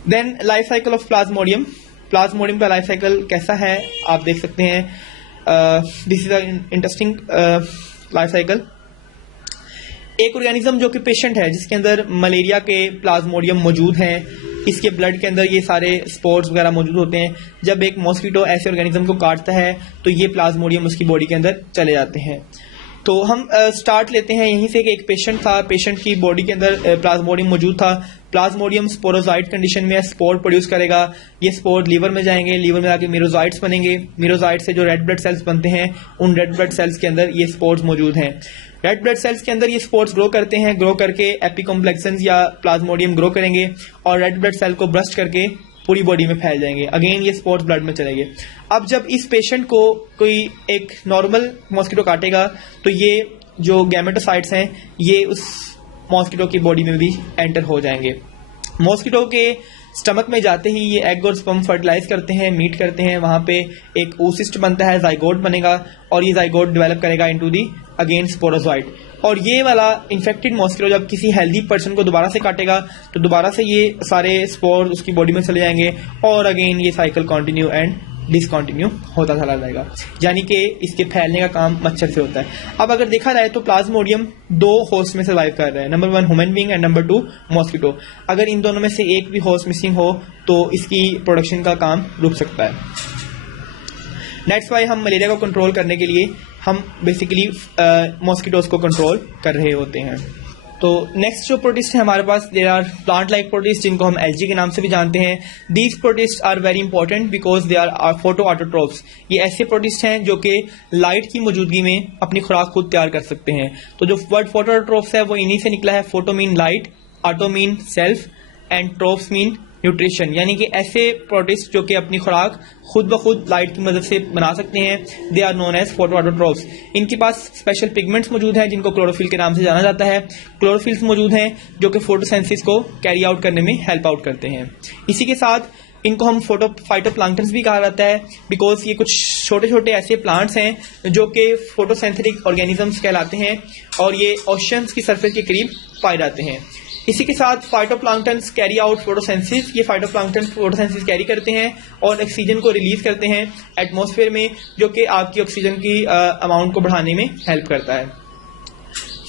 Then life cycle of plasmodium. Plasmodium का लाइफ साइकिल कैसा है आप देख सकते हैं। This is interesting life cycle. एक ऑर्गेनिज्म जो कि पेशेंट है, जिसके अंदर मलेरिया के प्लाज्मोडियम मौजूद हैं, इसके ब्लड के अंदर ये सारे स्पोर्स वगैरह मौजूद होते हैं। जब एक मॉस्किटो ऐसे ऑर्गेनिज्म को काटता है तो ये प्लाज्मोडियम उसकी बॉडी के अंदर चले जाते हैं। तो हम स्टार्ट लेते हैं यहीं से कि एक पेशेंट था, पेशेंट की बॉडी के अंदर प्लाज्मोडियम मौजूद था। प्लाज्मोडियम स्पोरोजॉइड कंडीशन में स्पोर प्रोड्यूस करेगा, ये स्पोर लीवर में जाएंगे, लीवर में जाके मीरोजॉइड्स बनेंगे, मीरोजॉइड से जो रेड ब्लड सेल्स बनते हैं, उन रेड ब्लड सेल्स के अंदर ये स्पोर्स मौजूद हैं। रेड ब्लड सेल्स के अंदर ये स्पोर्स ग्रो करते हैं, ग्रो करके एपिकॉम्प्लेक्सेंस या प्लाज्मोडियम ग्रो करेंगे और रेड ब्लड सेल को ब्रस्ट करके पूरी बॉडी में फैल जाएंगे। अगेन ये स्पोर्स ब्लड में चलेंगे। अब जब इस पेशेंट को कोई एक नॉर्मल मॉस्किटो काटेगा तो ये जो गैमेटोसाइट्स हैं ये उस मॉस्किटो की बॉडी में भी एंटर हो जाएंगे। मॉस्किटो के स्टमक में जाते ही ये एग और स्पर्म फर्टिलाइज करते हैं, मीट करते हैं, वहां पे एक oocyst बनता है, जाइगोट बनेगा और ये जाइगोट डेवलप करेगा इनटू दी अगेन स्पोरोजॉइड। और ये वाला इन्फेक्टेड मॉस्किटो जब किसी हेल्दी पर्सन को दोबारा से काटेगा तो दोबारा से ये सारे स्पोर उसकी बॉडी में चले जाएंगे और अगेन ये साइकिल कंटिन्यू एंड डिसकंटिन्यू होता चला जाएगा। यानी कि इसके फैलने का काम मच्छर से होता है। अब अगर देखा जाए तो प्लाज्मोडियम 2 होस्ट में सर्वाइव कर रहा है, number 1 human being and number 2 mosquito. अगर इन दोनों में से एक भी होस्ट मिसिंग हो तो इसकी प्रोडक्शन का काम रुक सकता है। दैट्स वाई हम मलेरिया को कंट्रोल करने के लिए हम बेसिकली मॉस्किटोज को कंट्रोल कर रहे होते हैं। तो नेक्स्ट जो प्रोटिस्ट है हमारे पास, there are plant like protist जिनको हम एल्गी के नाम से भी जानते हैं। These protist are very important because they are photo autotrophs. ये ऐसे प्रोटिस्ट हैं जो कि लाइट की मौजूदगी में अपनी खुराक खुद तैयार कर सकते हैं। तो जो वर्ड फोटो ऑटोट्रोप्स है वो इन्हीं से निकला है। Photo mean light, auto mean self and tropes mean nutrition. यानी कि ऐसे प्रोटिस्ट जो कि अपनी खुराक खुद ब खुद लाइट की मदद से बना सकते हैं, they are known as photo autotrophs. इनके पास स्पेशल पिगमेंट्स मौजूद हैं जिनको क्लोरोफिल के नाम से जाना जाता है। क्लोरोफिल्स मौजूद हैं जो कि फोटोसिंथेसिस को कैरी आउट करने में हेल्प आउट करते हैं। इसी के साथ इनको हम फाइटोप्लैंक्टन्स भी कहा जाता है बिकॉज ये कुछ छोटे छोटे ऐसे प्लांट्स हैं जो कि फोटोसिंथेटिक ऑर्गेनिजम्स कहलाते हैं और ये ओशियंस की सरफेस के करीब पाए जाते हैं। इसी के साथ फाइटोप्लैंक्टन्स कैरी आउट फोटोसिंथेसिस। ये फाइटोप्लैंक्टन फोटोसिंथेसिस कैरी करते हैं और ऑक्सीजन को रिलीज करते हैं एटमॉस्फेयर में, जो कि आपकी ऑक्सीजन की अमाउंट को बढ़ाने में हेल्प करता है।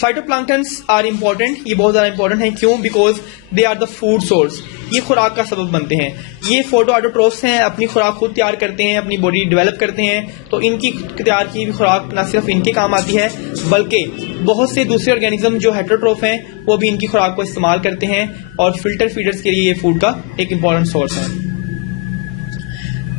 फाइटोप्लैंक्टन्स आर इंपॉर्टेंट, ये बहुत ज्यादा इंपॉर्टेंट है। क्यों? Because they are the food source. ये खुराक का सबब बनते हैं। ये फोटो ऑटोट्रोफ्स हैं, अपनी खुराक खुद तैयार करते हैं, अपनी बॉडी डेवलप करते हैं। तो इनकी तैयार की हुई खुराक न सिर्फ इनके काम आती है बल्कि बहुत से दूसरे ऑर्गेनिज्म जो हेटेरोट्रोफ हैं वो भी इनकी खुराक को इस्तेमाल करते हैं और फिल्टर फीडर्स के लिए ये फूड का एक इंपॉर्टेंट सोर्स है।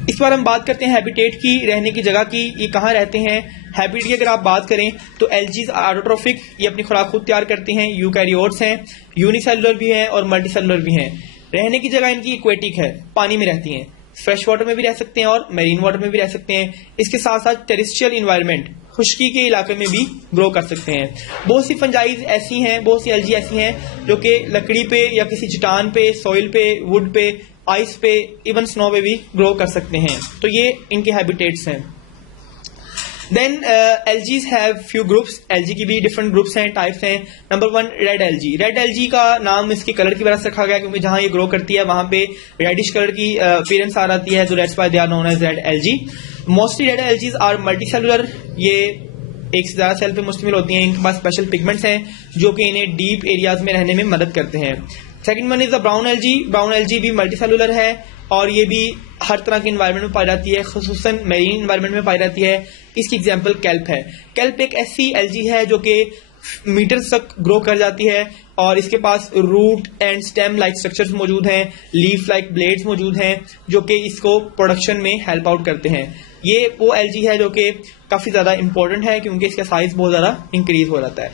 इस बार हम बात करते हैं हैबिटेट की, रहने की जगह की। ये कहाँ रहते हैं? हैबिट की अगर आप बात करें तो एल्गीज ऑटोट्रोफिक, ये अपनी खुराक खुद तैयार करती हैं। यूकैरियोट्स हैं, यूनिसेलुलर भी हैं और मल्टीसेलुलर भी हैं। रहने की जगह इनकी एक्वेटिक है, पानी में रहती हैं। फ्रेश वाटर में भी रह सकते हैं और मेरीन वाटर में भी रह सकते हैं। इसके साथ साथ टेरेस्ट्रियल इन्वायरमेंट, खुश्की के इलाके में भी ग्रो कर सकते हैं। बहुत सी फंजाइज ऐसी हैं, बहुत सी एल्गी ऐसी हैं जो कि लकड़ी पे या किसी चट्टान पे, सॉइल पे, वुड पे, आइस पे, इवन स्नो पे भी ग्रो कर सकते हैं। तो ये इनके हैबिटेट्स हैं। Then algaes have few groups. Algae की भी डिफरेंट ग्रुप्स हैं, टाइप्स हैं। Number 1 red algae. Red algae का नाम इसके कलर की वजह से रखा गया क्योंकि जहां ये ग्रो करती है वहां पे रेडिश कलर की अपीयरेंस आ जाती है, तो that's why they are known as red algae. Mostly red algaes are multicellular, ये एक से ज्यादा सेल पे मुश्तमिल होती हैं। इनके पास स्पेशल पिगमेंट्स हैं जो कि इन्हें डीप एरियाज में रहने में मदद करते हैं। Second one is the brown algae. Brown algae भी मल्टीसेलुलर है, और ये भी हर तरह के इन्वायरमेंट में पाई जाती है, खुसूसन मेरीन इन्वायरमेंट में पाई जाती है। इसकी एग्जांपल केल्प है। केल्प एक ऐसी एल्गी है जो कि मीटर्स तक ग्रो कर जाती है और इसके पास root and stem like structures मौजूद हैं, लीफ लाइक ब्लेड्स मौजूद हैं जो कि इसको प्रोडक्शन में हेल्प आउट करते हैं। ये वो एल्गी है जो कि काफी ज्यादा इंपॉर्टेंट है क्योंकि इसका साइज बहुत ज्यादा इंक्रीज हो जाता है।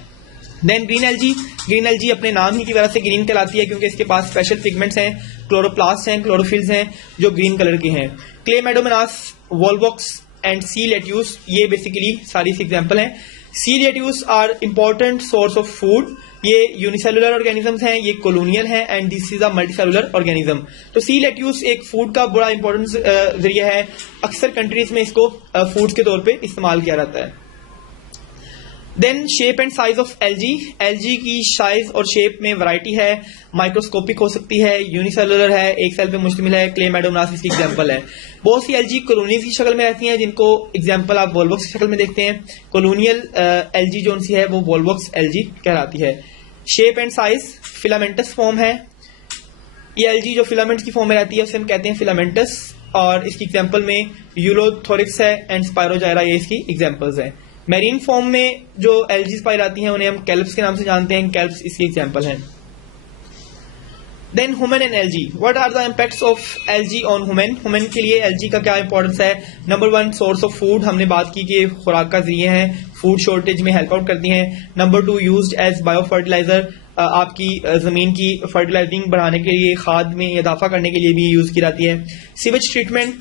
देन ग्रीन एल्गी अपने नाम ही की वजह से ग्रीन कहलाती है क्योंकि इसके पास स्पेशल पिगमेंट्स हैं, क्लोरोप्लास्ट हैं, क्लोरोफिल्स हैं जो ग्रीन कलर के हैं। Chlamydomonas, volvox and sea lettuce, ये बेसिकली सारी एग्जांपल हैं। Sea lettuce are important source of food. ये यूनिसेलुलर ऑर्गेनिजम्स हैं, ये कॉलोनियल हैं and this is a multicellular organism. तो सी लेट्यूस एक फूड का बड़ा इंपॉर्टेंट जरिया है। अक्सर कंट्रीज में इसको फूड्स के तौर पे इस्तेमाल किया जाता है। Then shape and size of algae की साइज और शेप में वैरायटी है, माइक्रोस्कोपिक हो सकती है, यूनिसेलुलर है, एक सेल पे मुश्तमिल है, क्लेमेडोमोनास इसकी एग्जांपल है। बहुत सी एल्गी कॉलोनीज की शक्ल में रहती हैं जिनको एग्जांपल आप वॉलवॉक्स की शक्ल में देखते हैं। कॉलोनियल एल्गी जो सी है वो वॉलवॉक्स एल्गी कहलाती है। Shape and size filamentous form है। ये एल्गी जो फिलामेंट्स की फॉर्म में रहती है उसे हम कहते हैं फिलामेंटस और इसकी एग्जांपल में यूलोथोरिक्स है एंड स्पायरोजाइरा, ये इसकी एग्जांपल्स हैं। मेरीन फॉर्म में जो एल्गीज पाई जाती हैं उन्हें हम केल्प्स के नाम से जानते हैं, केल्प्स इसकी एग्जांपल हैं। Then human and algae, what are the impacts of algae on human के लिए एल्गी का क्या इंपॉर्टेंस है। नंबर 1 सोर्स ऑफ फूड, हमने बात की कि खुराक का जरिए हैं, फूड शॉर्टेज में हेल्प आउट करती हैं। Number 2 used as bio fertiliser, आपकी जमीन की फर्टिलाइजिंग बढ़ाने के लिए, खाद में इजाफा करने के लिए भी यूज की जाती है। सीवेज ट्रीटमेंट,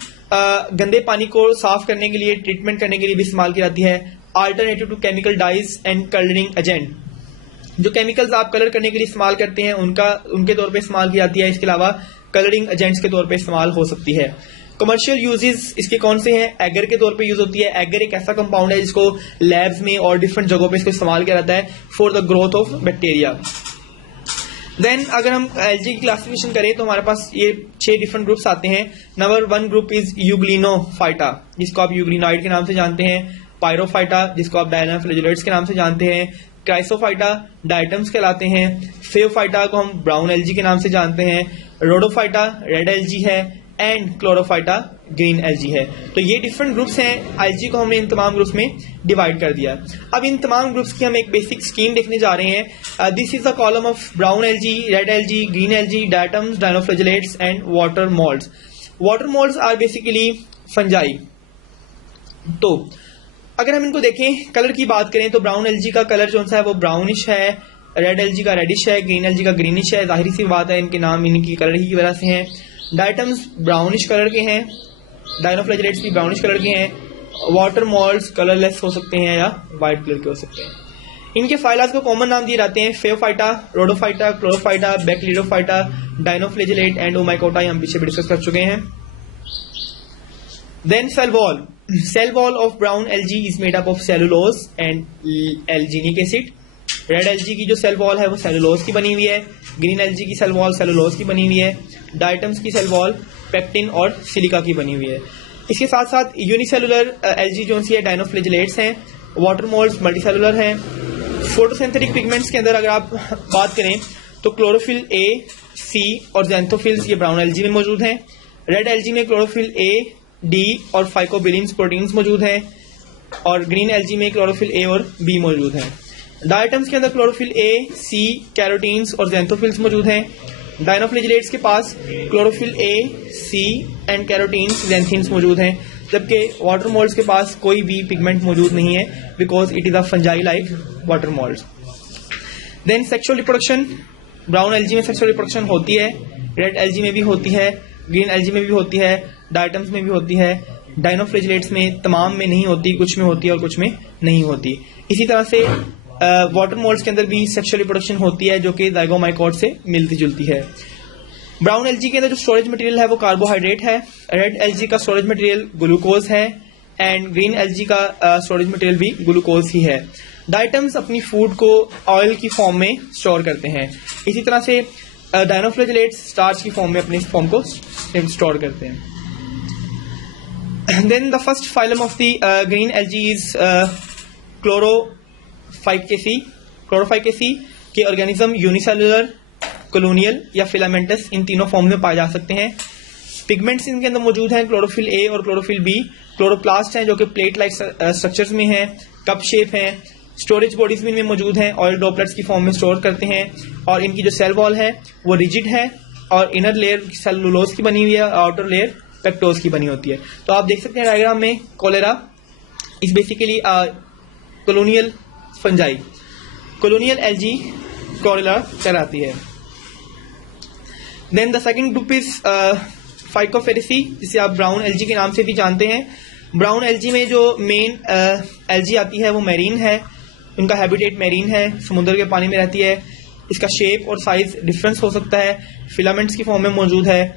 गंदे पानी को साफ करने के लिए, ट्रीटमेंट करने के लिए भी इस्तेमाल की जाती है। Alternative to chemical dyes and colouring agent, जो केमिकल्स आप कलर करने के लिए इस्तेमाल करते हैं उनके तौर पे इस्तेमाल की जाती है। इसके अलावा कलरिंग एजेंट्स के तौर पे इस्तेमाल हो सकती है। कमर्शियल यूजेस इसके कौन से हैं। एगर के तौर पे यूज होती है। एगर एक ऐसा कंपाउंड है जिसको लैब्स में और डिफरेंट जगहों पे इसको इस्तेमाल किया जाता है for the growth of bacteria. Then अगर हम एल्गी की क्लासिफिकेशन करें तो हमारे पास ये 6 डिफरेंट ग्रुप्स आते हैं। नंबर 1 ग्रुप इज यूग्लिनोफाइटा, जिसको आप यूग्लिनॉइड के नाम से जानते हैं। पायरोफाइटा, जिसको आप डायनाफ्लैजिलेट्स के नाम से जानते हैं। क्राइसोफाइटा डायटम्स कहलाते हैं। फेओफाइटा को हम ब्राउन एल्गी के नाम से जानते हैं। रोडोफाइटा रेड एल्गी है एंड क्लोरोफाइटा ग्रीन एल्गी है। तो ये डिफरेंट ग्रुप्स हैं। एल्गी को हमने इन तमाम ग्रुप्स में डिवाइड कर दिया। अब इन तमाम ग्रुप्स की हम एक बेसिक स्कीम देखने जा रहे हैं। This is the column of brown algae, red algae, green algae, diatoms, dinoflagellates and water moulds. Water moulds are basically fungi. तो अगर हम इनको देखें, कलर की बात करें तो ब्राउन एल्गी का कलर जो सा है वो ब्राउनिश है, रेड एल्गी का रेडिश है, ग्रीन एल्गी का ग्रीनिश है। जाहिर सी बात है इनके नाम इनकी कलर ही की वजह से हैं। डायटम्स ब्राउनिश कलर के हैं, डायनोफ्लैजिलेट्स भी ब्राउनिश कलर के हैं। वाटर मोल्ड्स कलरलेस हो सकते हैं या व्हाइट कलर के हो सकते हैं। इनके फाइलास को कॉमन नाम दिए जाते हैं phaeophyta, rhodophyta, chlorophyta, bacteriophyta, dinoflagellate and oomycota, हम पीछे भी डिस्कस कर चुके हैं। Then cell wall of brown algae is made up of cellulose and alginic acid. Red algae की जो सेल वॉल है वो सेलुलोज की बनी हुई है। ग्रीन एल्गी की सेल वॉल सेलुलोज की बनी हुई है। डायटम्स की सेल वॉल पेक्टिन और सिलिका की बनी हुई है। इसके साथ साथ यूनिसेलुलर एल्गी जो है डायनोफ्लैजिलेट्स हैं। वाटर मोल्ड्स मल्टीसेलुलर हैं। फोटोसिंथेटिक पिगमेंट्स के अंदर अगर आप बात करें तो क्लोरोफिल ए, सी और ज़ैंथोफिल्स ये ब्राउन एल्गी में मौजूद हैं। रेड एल्गी में क्लोरोफिल ए, डी और फाइकोबिलिन्स प्रोटीन्स मौजूद हैं और ग्रीन एल्गी में क्लोरोफिल ए और बी मौजूद हैं। डायटम्स के अंदर क्लोरोफिल ए, सी, कैरोटीन्स और ज़ैंथोफिल्स मौजूद हैं। डायनोफ्लैजिलेट्स के पास chlorophyll A, C and carotenes, xanthins मौजूद हैं, जबकि वाटर मोल्ड्स के पास कोई भी पिगमेंट मौजूद नहीं है because it is a fungi like water moulds. Then sexual reproduction, brown algae में सेक्सुअल रिप्रोडक्शन होती है, रेड एल्गी में भी होती है, ग्रीन एल्गी में भी होती है, डायटम्स में भी होती है। डायनोफ्लैजिलेट्स में तमाम में नहीं होती, कुछ में होती है और कुछ में नहीं होती। इसी तरह से वाटर मोल्ड्स के अंदर भी सेक्सुअल रिप्रोडक्शन होती है जो कि ज़ाइगोमाइकोट से मिलती जुलती है। ब्राउन एल्गी के अंदर जो स्टोरेज मटेरियल है वो कार्बोहाइड्रेट है। रेड एल्गी का स्टोरेज मटेरियल ग्लूकोज है एंड ग्रीन एल्गी का स्टोरेज मटेरियल भी ग्लूकोज ही है। डायटम्स अपनी फूड को ऑयल की फॉर्म में स्टोर करते हैं। इसी तरह से डायनोफ्लैजिलेट्स स्टार्च की फॉर्म में अपनी फॉर्म को स्टोर करते हैं। Then the first phylum of the green algae is chlorophyceae. Chlorophyceae के ऑर्गेनिज्म यूनिसेलुलर, कॉलोनियल या फिलामेंटस, इन तीनों फॉर्म में पाए जा सकते हैं। पिगमेंट्स इनके अंदर मौजूद हैं क्लोरोफिल ए और क्लोरोफिल बी। क्लोरोप्लास्ट हैं जो कि प्लेट लाइक स्ट्रक्चर्स में हैं, कप शेप हैं। स्टोरेज बॉडीज भी इनमें मौजूद हैं, ऑयल ड्रॉपलेट्स की फॉर्म में स्टोर करते हैं। और इनकी जो सेल वॉल है वो रिजिड है और इनर लेयर सेलुलोज की बनी हुई है और आउटर लेयर पेक्टोज की बनी होती है। तो आप देख सकते हैं डायग्राम में cholera is basically colonial fungi, colonial algae cholera कहलाती है। Then the second group is फाइकोफेरेसी, जिसे आप ब्राउन एल्गी के नाम से भी जानते हैं। ब्राउन एल्गी में जो मेन एल्गी आती है वो मैरीन है, इनका हैबिटेट मैरीन है, समुद्र के पानी में रहती है। इसका शेप और साइज डिफरेंस हो सकता है, फिलामेंट्स की फॉर्म में मौजूद है,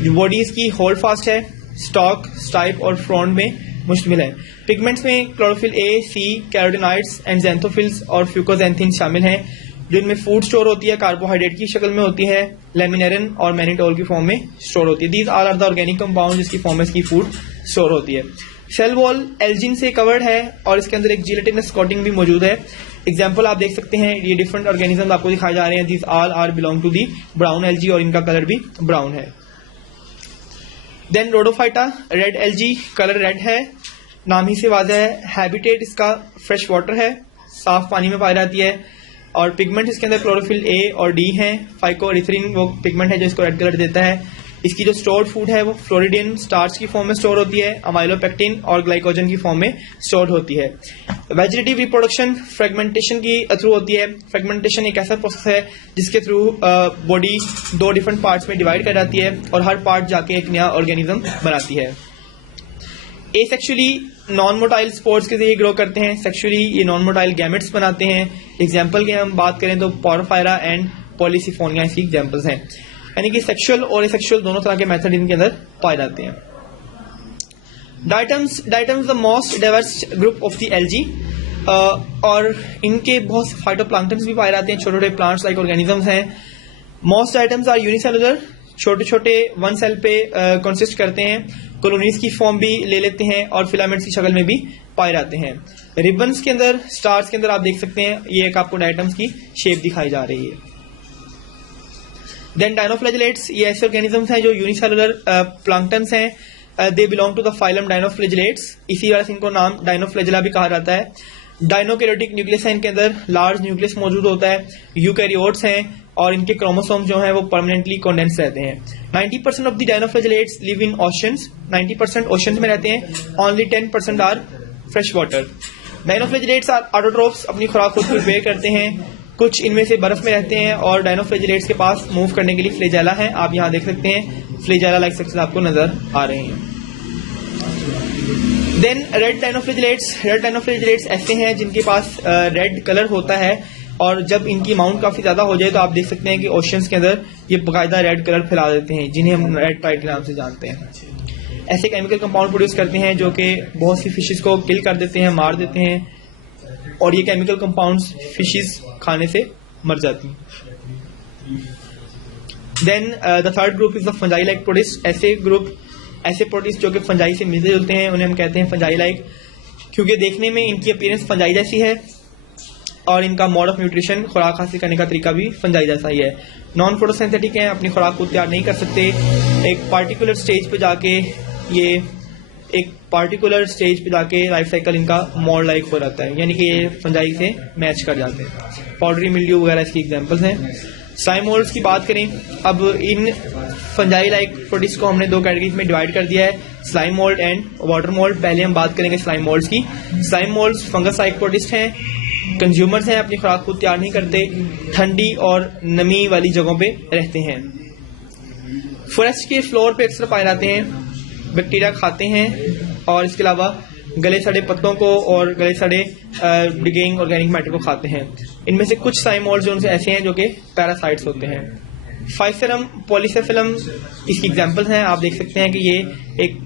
बॉडी इसकी होल्ड फास्ट है, स्टॉक, स्टाइप और फ्रॉन्ट में मुश्तमिल है। पिगमेंट्स में chlorophyll A, C, carotenoids and xanthophylls और फ्यूकोज़ैंथिन शामिल हैं, जो इनमें फूड स्टोर होती है, कार्बोहाइड्रेट की शक्ल में होती है, लेमिनेरिन और मैनिटोल की फॉर्म में स्टोर होती है। These all are the organic compound जिसकी फॉर्म में इसकी फूड स्टोर होती है। सेल वॉल एल्जिन से कवर्ड है और इसके अंदर एक जिलेटिनस कोटिंग भी मौजूद है। एग्जाम्पल आप देख सकते हैं, ये डिफरेंट ऑर्गेनिज्म आपको दिखाए जा रहे हैं। These all are belong to the brown algae और इनका कलर भी ब्राउन है। Then rhodophyta, red algae, colour red है, नाम ही से वाज़ेह है। हैबिटेट इसका फ्रेश वाटर है, साफ पानी में पाई जाती है। और पिगमेंट इसके अंदर क्लोरोफिल ए और डी हैं। फाइकोएरिथ्रिन वो पिगमेंट है जो इसको रेड कलर देता है। इसकी जो स्टोर्ड फूड है वो फ्लोरिडिन स्टार्च की फॉर्म में स्टोर होती है, अमाइलोपेक्टिन और ग्लाइकोजन की फॉर्म में स्टोर होती है। वेजिटेटिव रिप्रोडक्शन फ्रेगमेंटेशन की थ्रू होती है। फ्रेगमेंटेशन एक ऐसा प्रोसेस है जिसके थ्रू बॉडी दो डिफरेंट पार्ट्स में डिवाइड कर जाती है और हर पार्ट जाके एक नया ऑर्गेनिज्म बनाती है। एसेक्सुअली नॉन मोटाइल स्पोर्स के जरिए ग्रो करते हैं, सेक्सुअली ये नॉन मोटाइल गैमेट्स बनाते हैं। एग्जाम्पल की हम बात करें तो पोरोफायरा एंड पॉलीसिफोनिया इसकी एग्जाम्पल्स हैं, यानी कि सेक्सुअल और एसेक्सुअल दोनों तरह के मेथड इनके अंदर पाए जाते हैं। Diatoms the most diverse group of the algae, और इनके बहुत फाइटोप्लैंक्टन्स भी पाए जाते हैं, छोटे छोटे प्लांट्स लाइक ऑर्गेनिजम्स हैं। मोस्ट आइटम्स आर यूनिसेलुलर, छोटे छोटे वन सेल पे कंसिस्ट करते हैं, कॉलोनीज की फॉर्म भी ले लेते हैं और फिलामेंट्स की शक्ल में भी पाए जाते हैं। रिबन्स के अंदर, स्टार्स के अंदर आप देख सकते हैं, ये एक आपको डाइटम्स की शेप दिखाई जा रही है। देन डायनोफ्लैजिलेट्स, ये ऐसे ऑर्गेनिजम्स हैं जो यूनिसेलुलर प्लांक्टन्स हैं, they belong to the phylum dinoflagellates, इसी वजह से इनको नाम डायनोफ्लैजिला भी कहा जाता है। डायनोकैरियोटिक न्यूक्लियस है, इनके अंदर लार्ज न्यूक्लियस मौजूद होता है। यूकैरियोट्स हैं और इनके क्रोमोसोम जो हैं वो परमानेंटली कंडेंस रहते हैं। 90% of the dinoflagellates live in oceans, 90% oceans में रहते हैं, only 10% are fresh water. Dinoflagellates are autotrophs, अपनी खुराक खुद प्रिपेयर करते हैं, कुछ इनमें से बर्फ में रहते हैं और डायनोफ्लैजिलेट्स के पास मूव करने के लिए फ्लैजेला है। आप यहाँ देख सकते हैं फ्लैजेला लाइक स्ट्रक्चर आपको नजर आ रहे हैं। देन रेड डायनोफ्लैजिलेट्स ऐसे हैं जिनके पास रेड कलर होता है और जब इनकी अमाउंट काफी ज्यादा हो जाए तो आप देख सकते हैं कि ओशंस के अंदर ये बाकायदा रेड कलर फैला देते हैं, जिन्हें हम रेड टाइड के नाम से जानते हैं। ऐसे केमिकल कंपाउंड प्रोड्यूस करते हैं जो कि बहुत सी फिशेस को किल कर देते हैं, मार देते हैं, और ये केमिकल कंपाउंड्स फिशेस खाने से मर जाती हैं। Then the third group is the fungi like protist, ऐसे प्रोटिस्ट जो कि फंजाई से मिलते जुलते हैं उन्हें हम कहते हैं फंजाई लाइक, क्योंकि देखने में इनकी अपीयरेंस फंजाई जैसी है और इनका मोड ऑफ न्यूट्रिशन, खुराक हासिल करने का तरीका भी फंजाई जैसा ही है। नॉन फोटोसिंथेटिक हैं, अपनी खुराक को तैयार नहीं कर सकते, एक पार्टिकुलर स्टेज पे जाके लाइफ साइकिल इनका मोड लाइक हो जाता है, यानी कि ये फंजाई से मैच कर जाते हैं। पाउडरी मिल्ड्यू वगैरह इसकी एग्जांपल्स हैं। स्लाइम मोल्ड्स की बात करें, अब इन फंजाई लाइक प्रोटिस्ट को हमने दो कैटेगरीज में डिवाइड कर दिया है, slime mould and water mould. पहले हम बात करेंगे स्लाइम मोल्ड्स की। Slime moulds fungus like protist हैं, कंज्यूमर्स हैं, अपनी खुराक को तैयार नहीं करते, ठंडी और नमी वाली जगहों पे रहते हैं। फॉरेस्ट के फ्लोर पे अक्सर पाए जाते हैं, बैक्टीरिया खाते हैं और इसके अलावा गले सड़े पत्तों को और गले सड़े डिगेइंग ऑर्गेनिक मैटर को खाते हैं। इनमें से कुछ स्लाइम मोल्ड्स जो उनसे ऐसे हैं जो कि पैरासाइट्स होते हैं। फाइसेरम, पॉलीसेफिलम इसकी एग्जांपल्स हैं, आप देख सकते हैं कि ये एक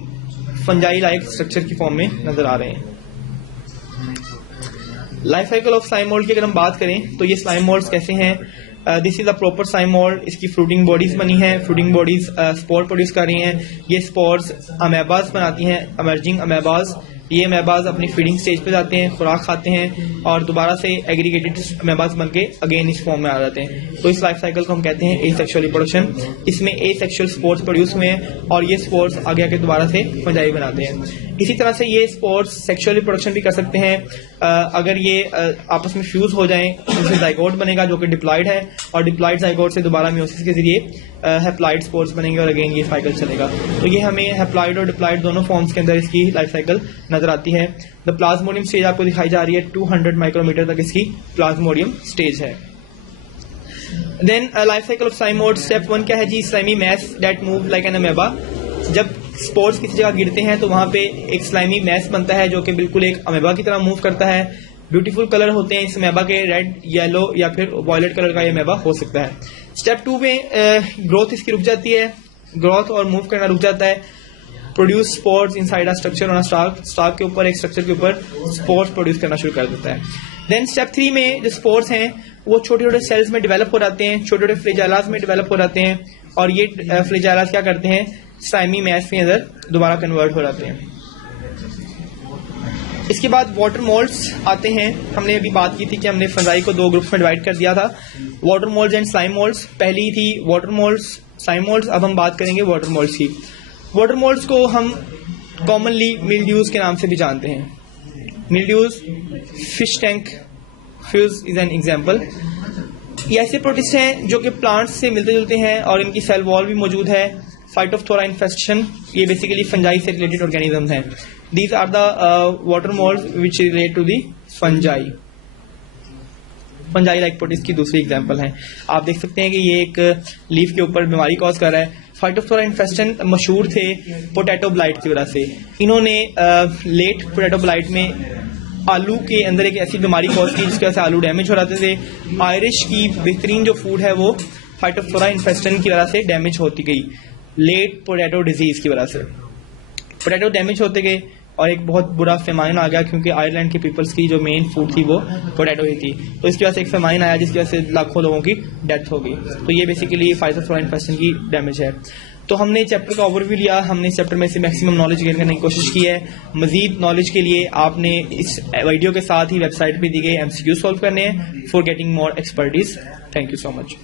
फंजाई लाइक स्ट्रक्चर की फॉर्म में नजर आ रहे हैं। Life cycle of slime mould की अगर हम बात करें तो ये स्लाइम मोल्ड्स कैसे हैं, this is a proper slime mould, इसकी फ्रूटिंग बॉडीज बनी है, फ्रूटिंग बॉडीज स्पोर प्रोड्यूस कर रही हैं, ये स्पोर्स अमेबास बनाती हैं, अमर्जिंग अमेबास, ये अमेबाज अपनी फीडिंग स्टेज पे जाते हैं, खुराक खाते हैं और दोबारा से एग्रीगेटेड अमेबाज बन के अगेन इस फॉर्म में आ जाते हैं। तो इस लाइफ साइकिल को हम कहते हैं एसेक्सुअल रिप्रोडक्शन। इसमें एसेक्सुअल स्पोर्स प्रोड्यूस हुए हैं और ये स्पोर्स आगे आके दोबारा से फंजाई बनाते हैं। इसी तरह से ये स्पोर्स सेक्सुअल रिप्रोडक्शन भी कर सकते हैं। अगर ये आपस में फ्यूज हो जाएं उससे जाइगोट बनेगा जो कि डिप्लॉइड है, और डिप्लॉइड जाइगोट से दोबारा मियोसिस के जरिए हैप्लॉइड स्पोर्स बनेंगे और अगेन ये साइकिल चलेगा। तो ये हमें हैप्लॉइड और डिप्लॉइड दोनों फॉर्म्स के अंदर इसकी लाइफ साइकिल नजर आती है। द प्लाज्मोडियम स्टेज आपको दिखाई जा रही है, 200 माइक्रोमीटर तक इसकी प्लाज्मोडियम स्टेज है। Then life cycle of slime mould. Step 1 क्या है जी? Slimy mass that move like an amoeba. जब स्पोर्स किसी जगह गिरते हैं तो वहां पे एक स्लाइमी मैस बनता है जो कि बिल्कुल एक अमेबा की तरह मूव करता है। ब्यूटीफुल कलर होते हैं इस अमेबा के, रेड, येलो या फिर वॉयलेट कलर का ये अमेबा हो सकता है। स्टेप 2 में ग्रोथ इसकी रुक जाती है, ग्रोथ और मूव करना रुक जाता है। Produce spores inside a structure on a stock. Stock के ऊपर, एक स्ट्रक्चर के ऊपर स्पोर्स प्रोड्यूस करना शुरू कर देता है। देन स्टेप 3 में जो स्पोर्स हैं वो छोटे छोटे सेल्स में डेवलप हो जाते हैं, छोटे छोटे फ्लेजेलास में डेवलप हो जाते हैं और ये फ्लेजेलास क्या करते हैं? स्लाइमी मैस के अंदर दोबारा कन्वर्ट हो जाते हैं। इसके बाद वाटर मोल्ड्स आते हैं। हमने अभी बात की थी कि हमने फंजाई को 2 ग्रुप्स में डिवाइड कर दिया था, water moulds and slime moulds. पहली थी वाटर मोल्ड्स, स्लाइम मोल्ड्स। अब हम बात करेंगे वाटर मोल्ड्स की। वाटर मोल्ड्स को हम कॉमनली मिल्ड्यूज के नाम से भी जानते हैं। Mildews, fish tank fuse is an example. ये ऐसे प्रोटिस्ट हैं जो कि प्लांट्स से मिलते जुलते हैं और इनकी सेल वॉल भी मौजूद है। फाइटोफ्थोरा इन्फेस्टेशन, ये बेसिकली फंजाई से रिलेटेड ऑर्गेनिज्म हैं। These are the water molds which relate to the fungi. Fungi like protist की दूसरी एग्जांपल है। आप देख सकते हैं कि ये एक लीफ के ऊपर बीमारी कॉज कर रहा है। फाइटोफ्थोरा इन्फेस्टेशन मशहूर थे पोटैटो ब्लाइट की वजह से। इन्होंने लेट पोटैटो ब्लाइट में आलू के अंदर एक ऐसी बीमारी कॉज की जिसकी वजह से आलू डैमेज हो जाते थे। आयरिश की बेहतरीन जो फूड है वो फाइटोफ्थोरा इन्फेस्टेशन की वजह से डैमेज होती गई, लेट पोटैटो डिजीज की वजह से। पोटैटो डैमेज होते गए और एक बहुत बुरा फेमाइन आ गया क्योंकि आयरलैंड के पीपल्स की जो मेन फूड थी वो पोटैटो ही थी। तो इसकी वजह से एक फेमाइन आया जिसकी वजह से लाखों लोगों की डेथ हो गई। तो ये बेसिकली फाइटोफ्थोरा इन्फेस्टेशन की डैमेज है। तो हमने चैप्टर का ओवरव्यू लिया, हमने इस चैप्टर में से मैक्सिमम नॉलेज गेन करने की कोशिश की है। मजीद नॉलेज के लिए आपने इस वीडियो के साथ ही वेबसाइट पर दी गई MCQ सॉल्व करने हैं for getting more expertise. Thank you so much.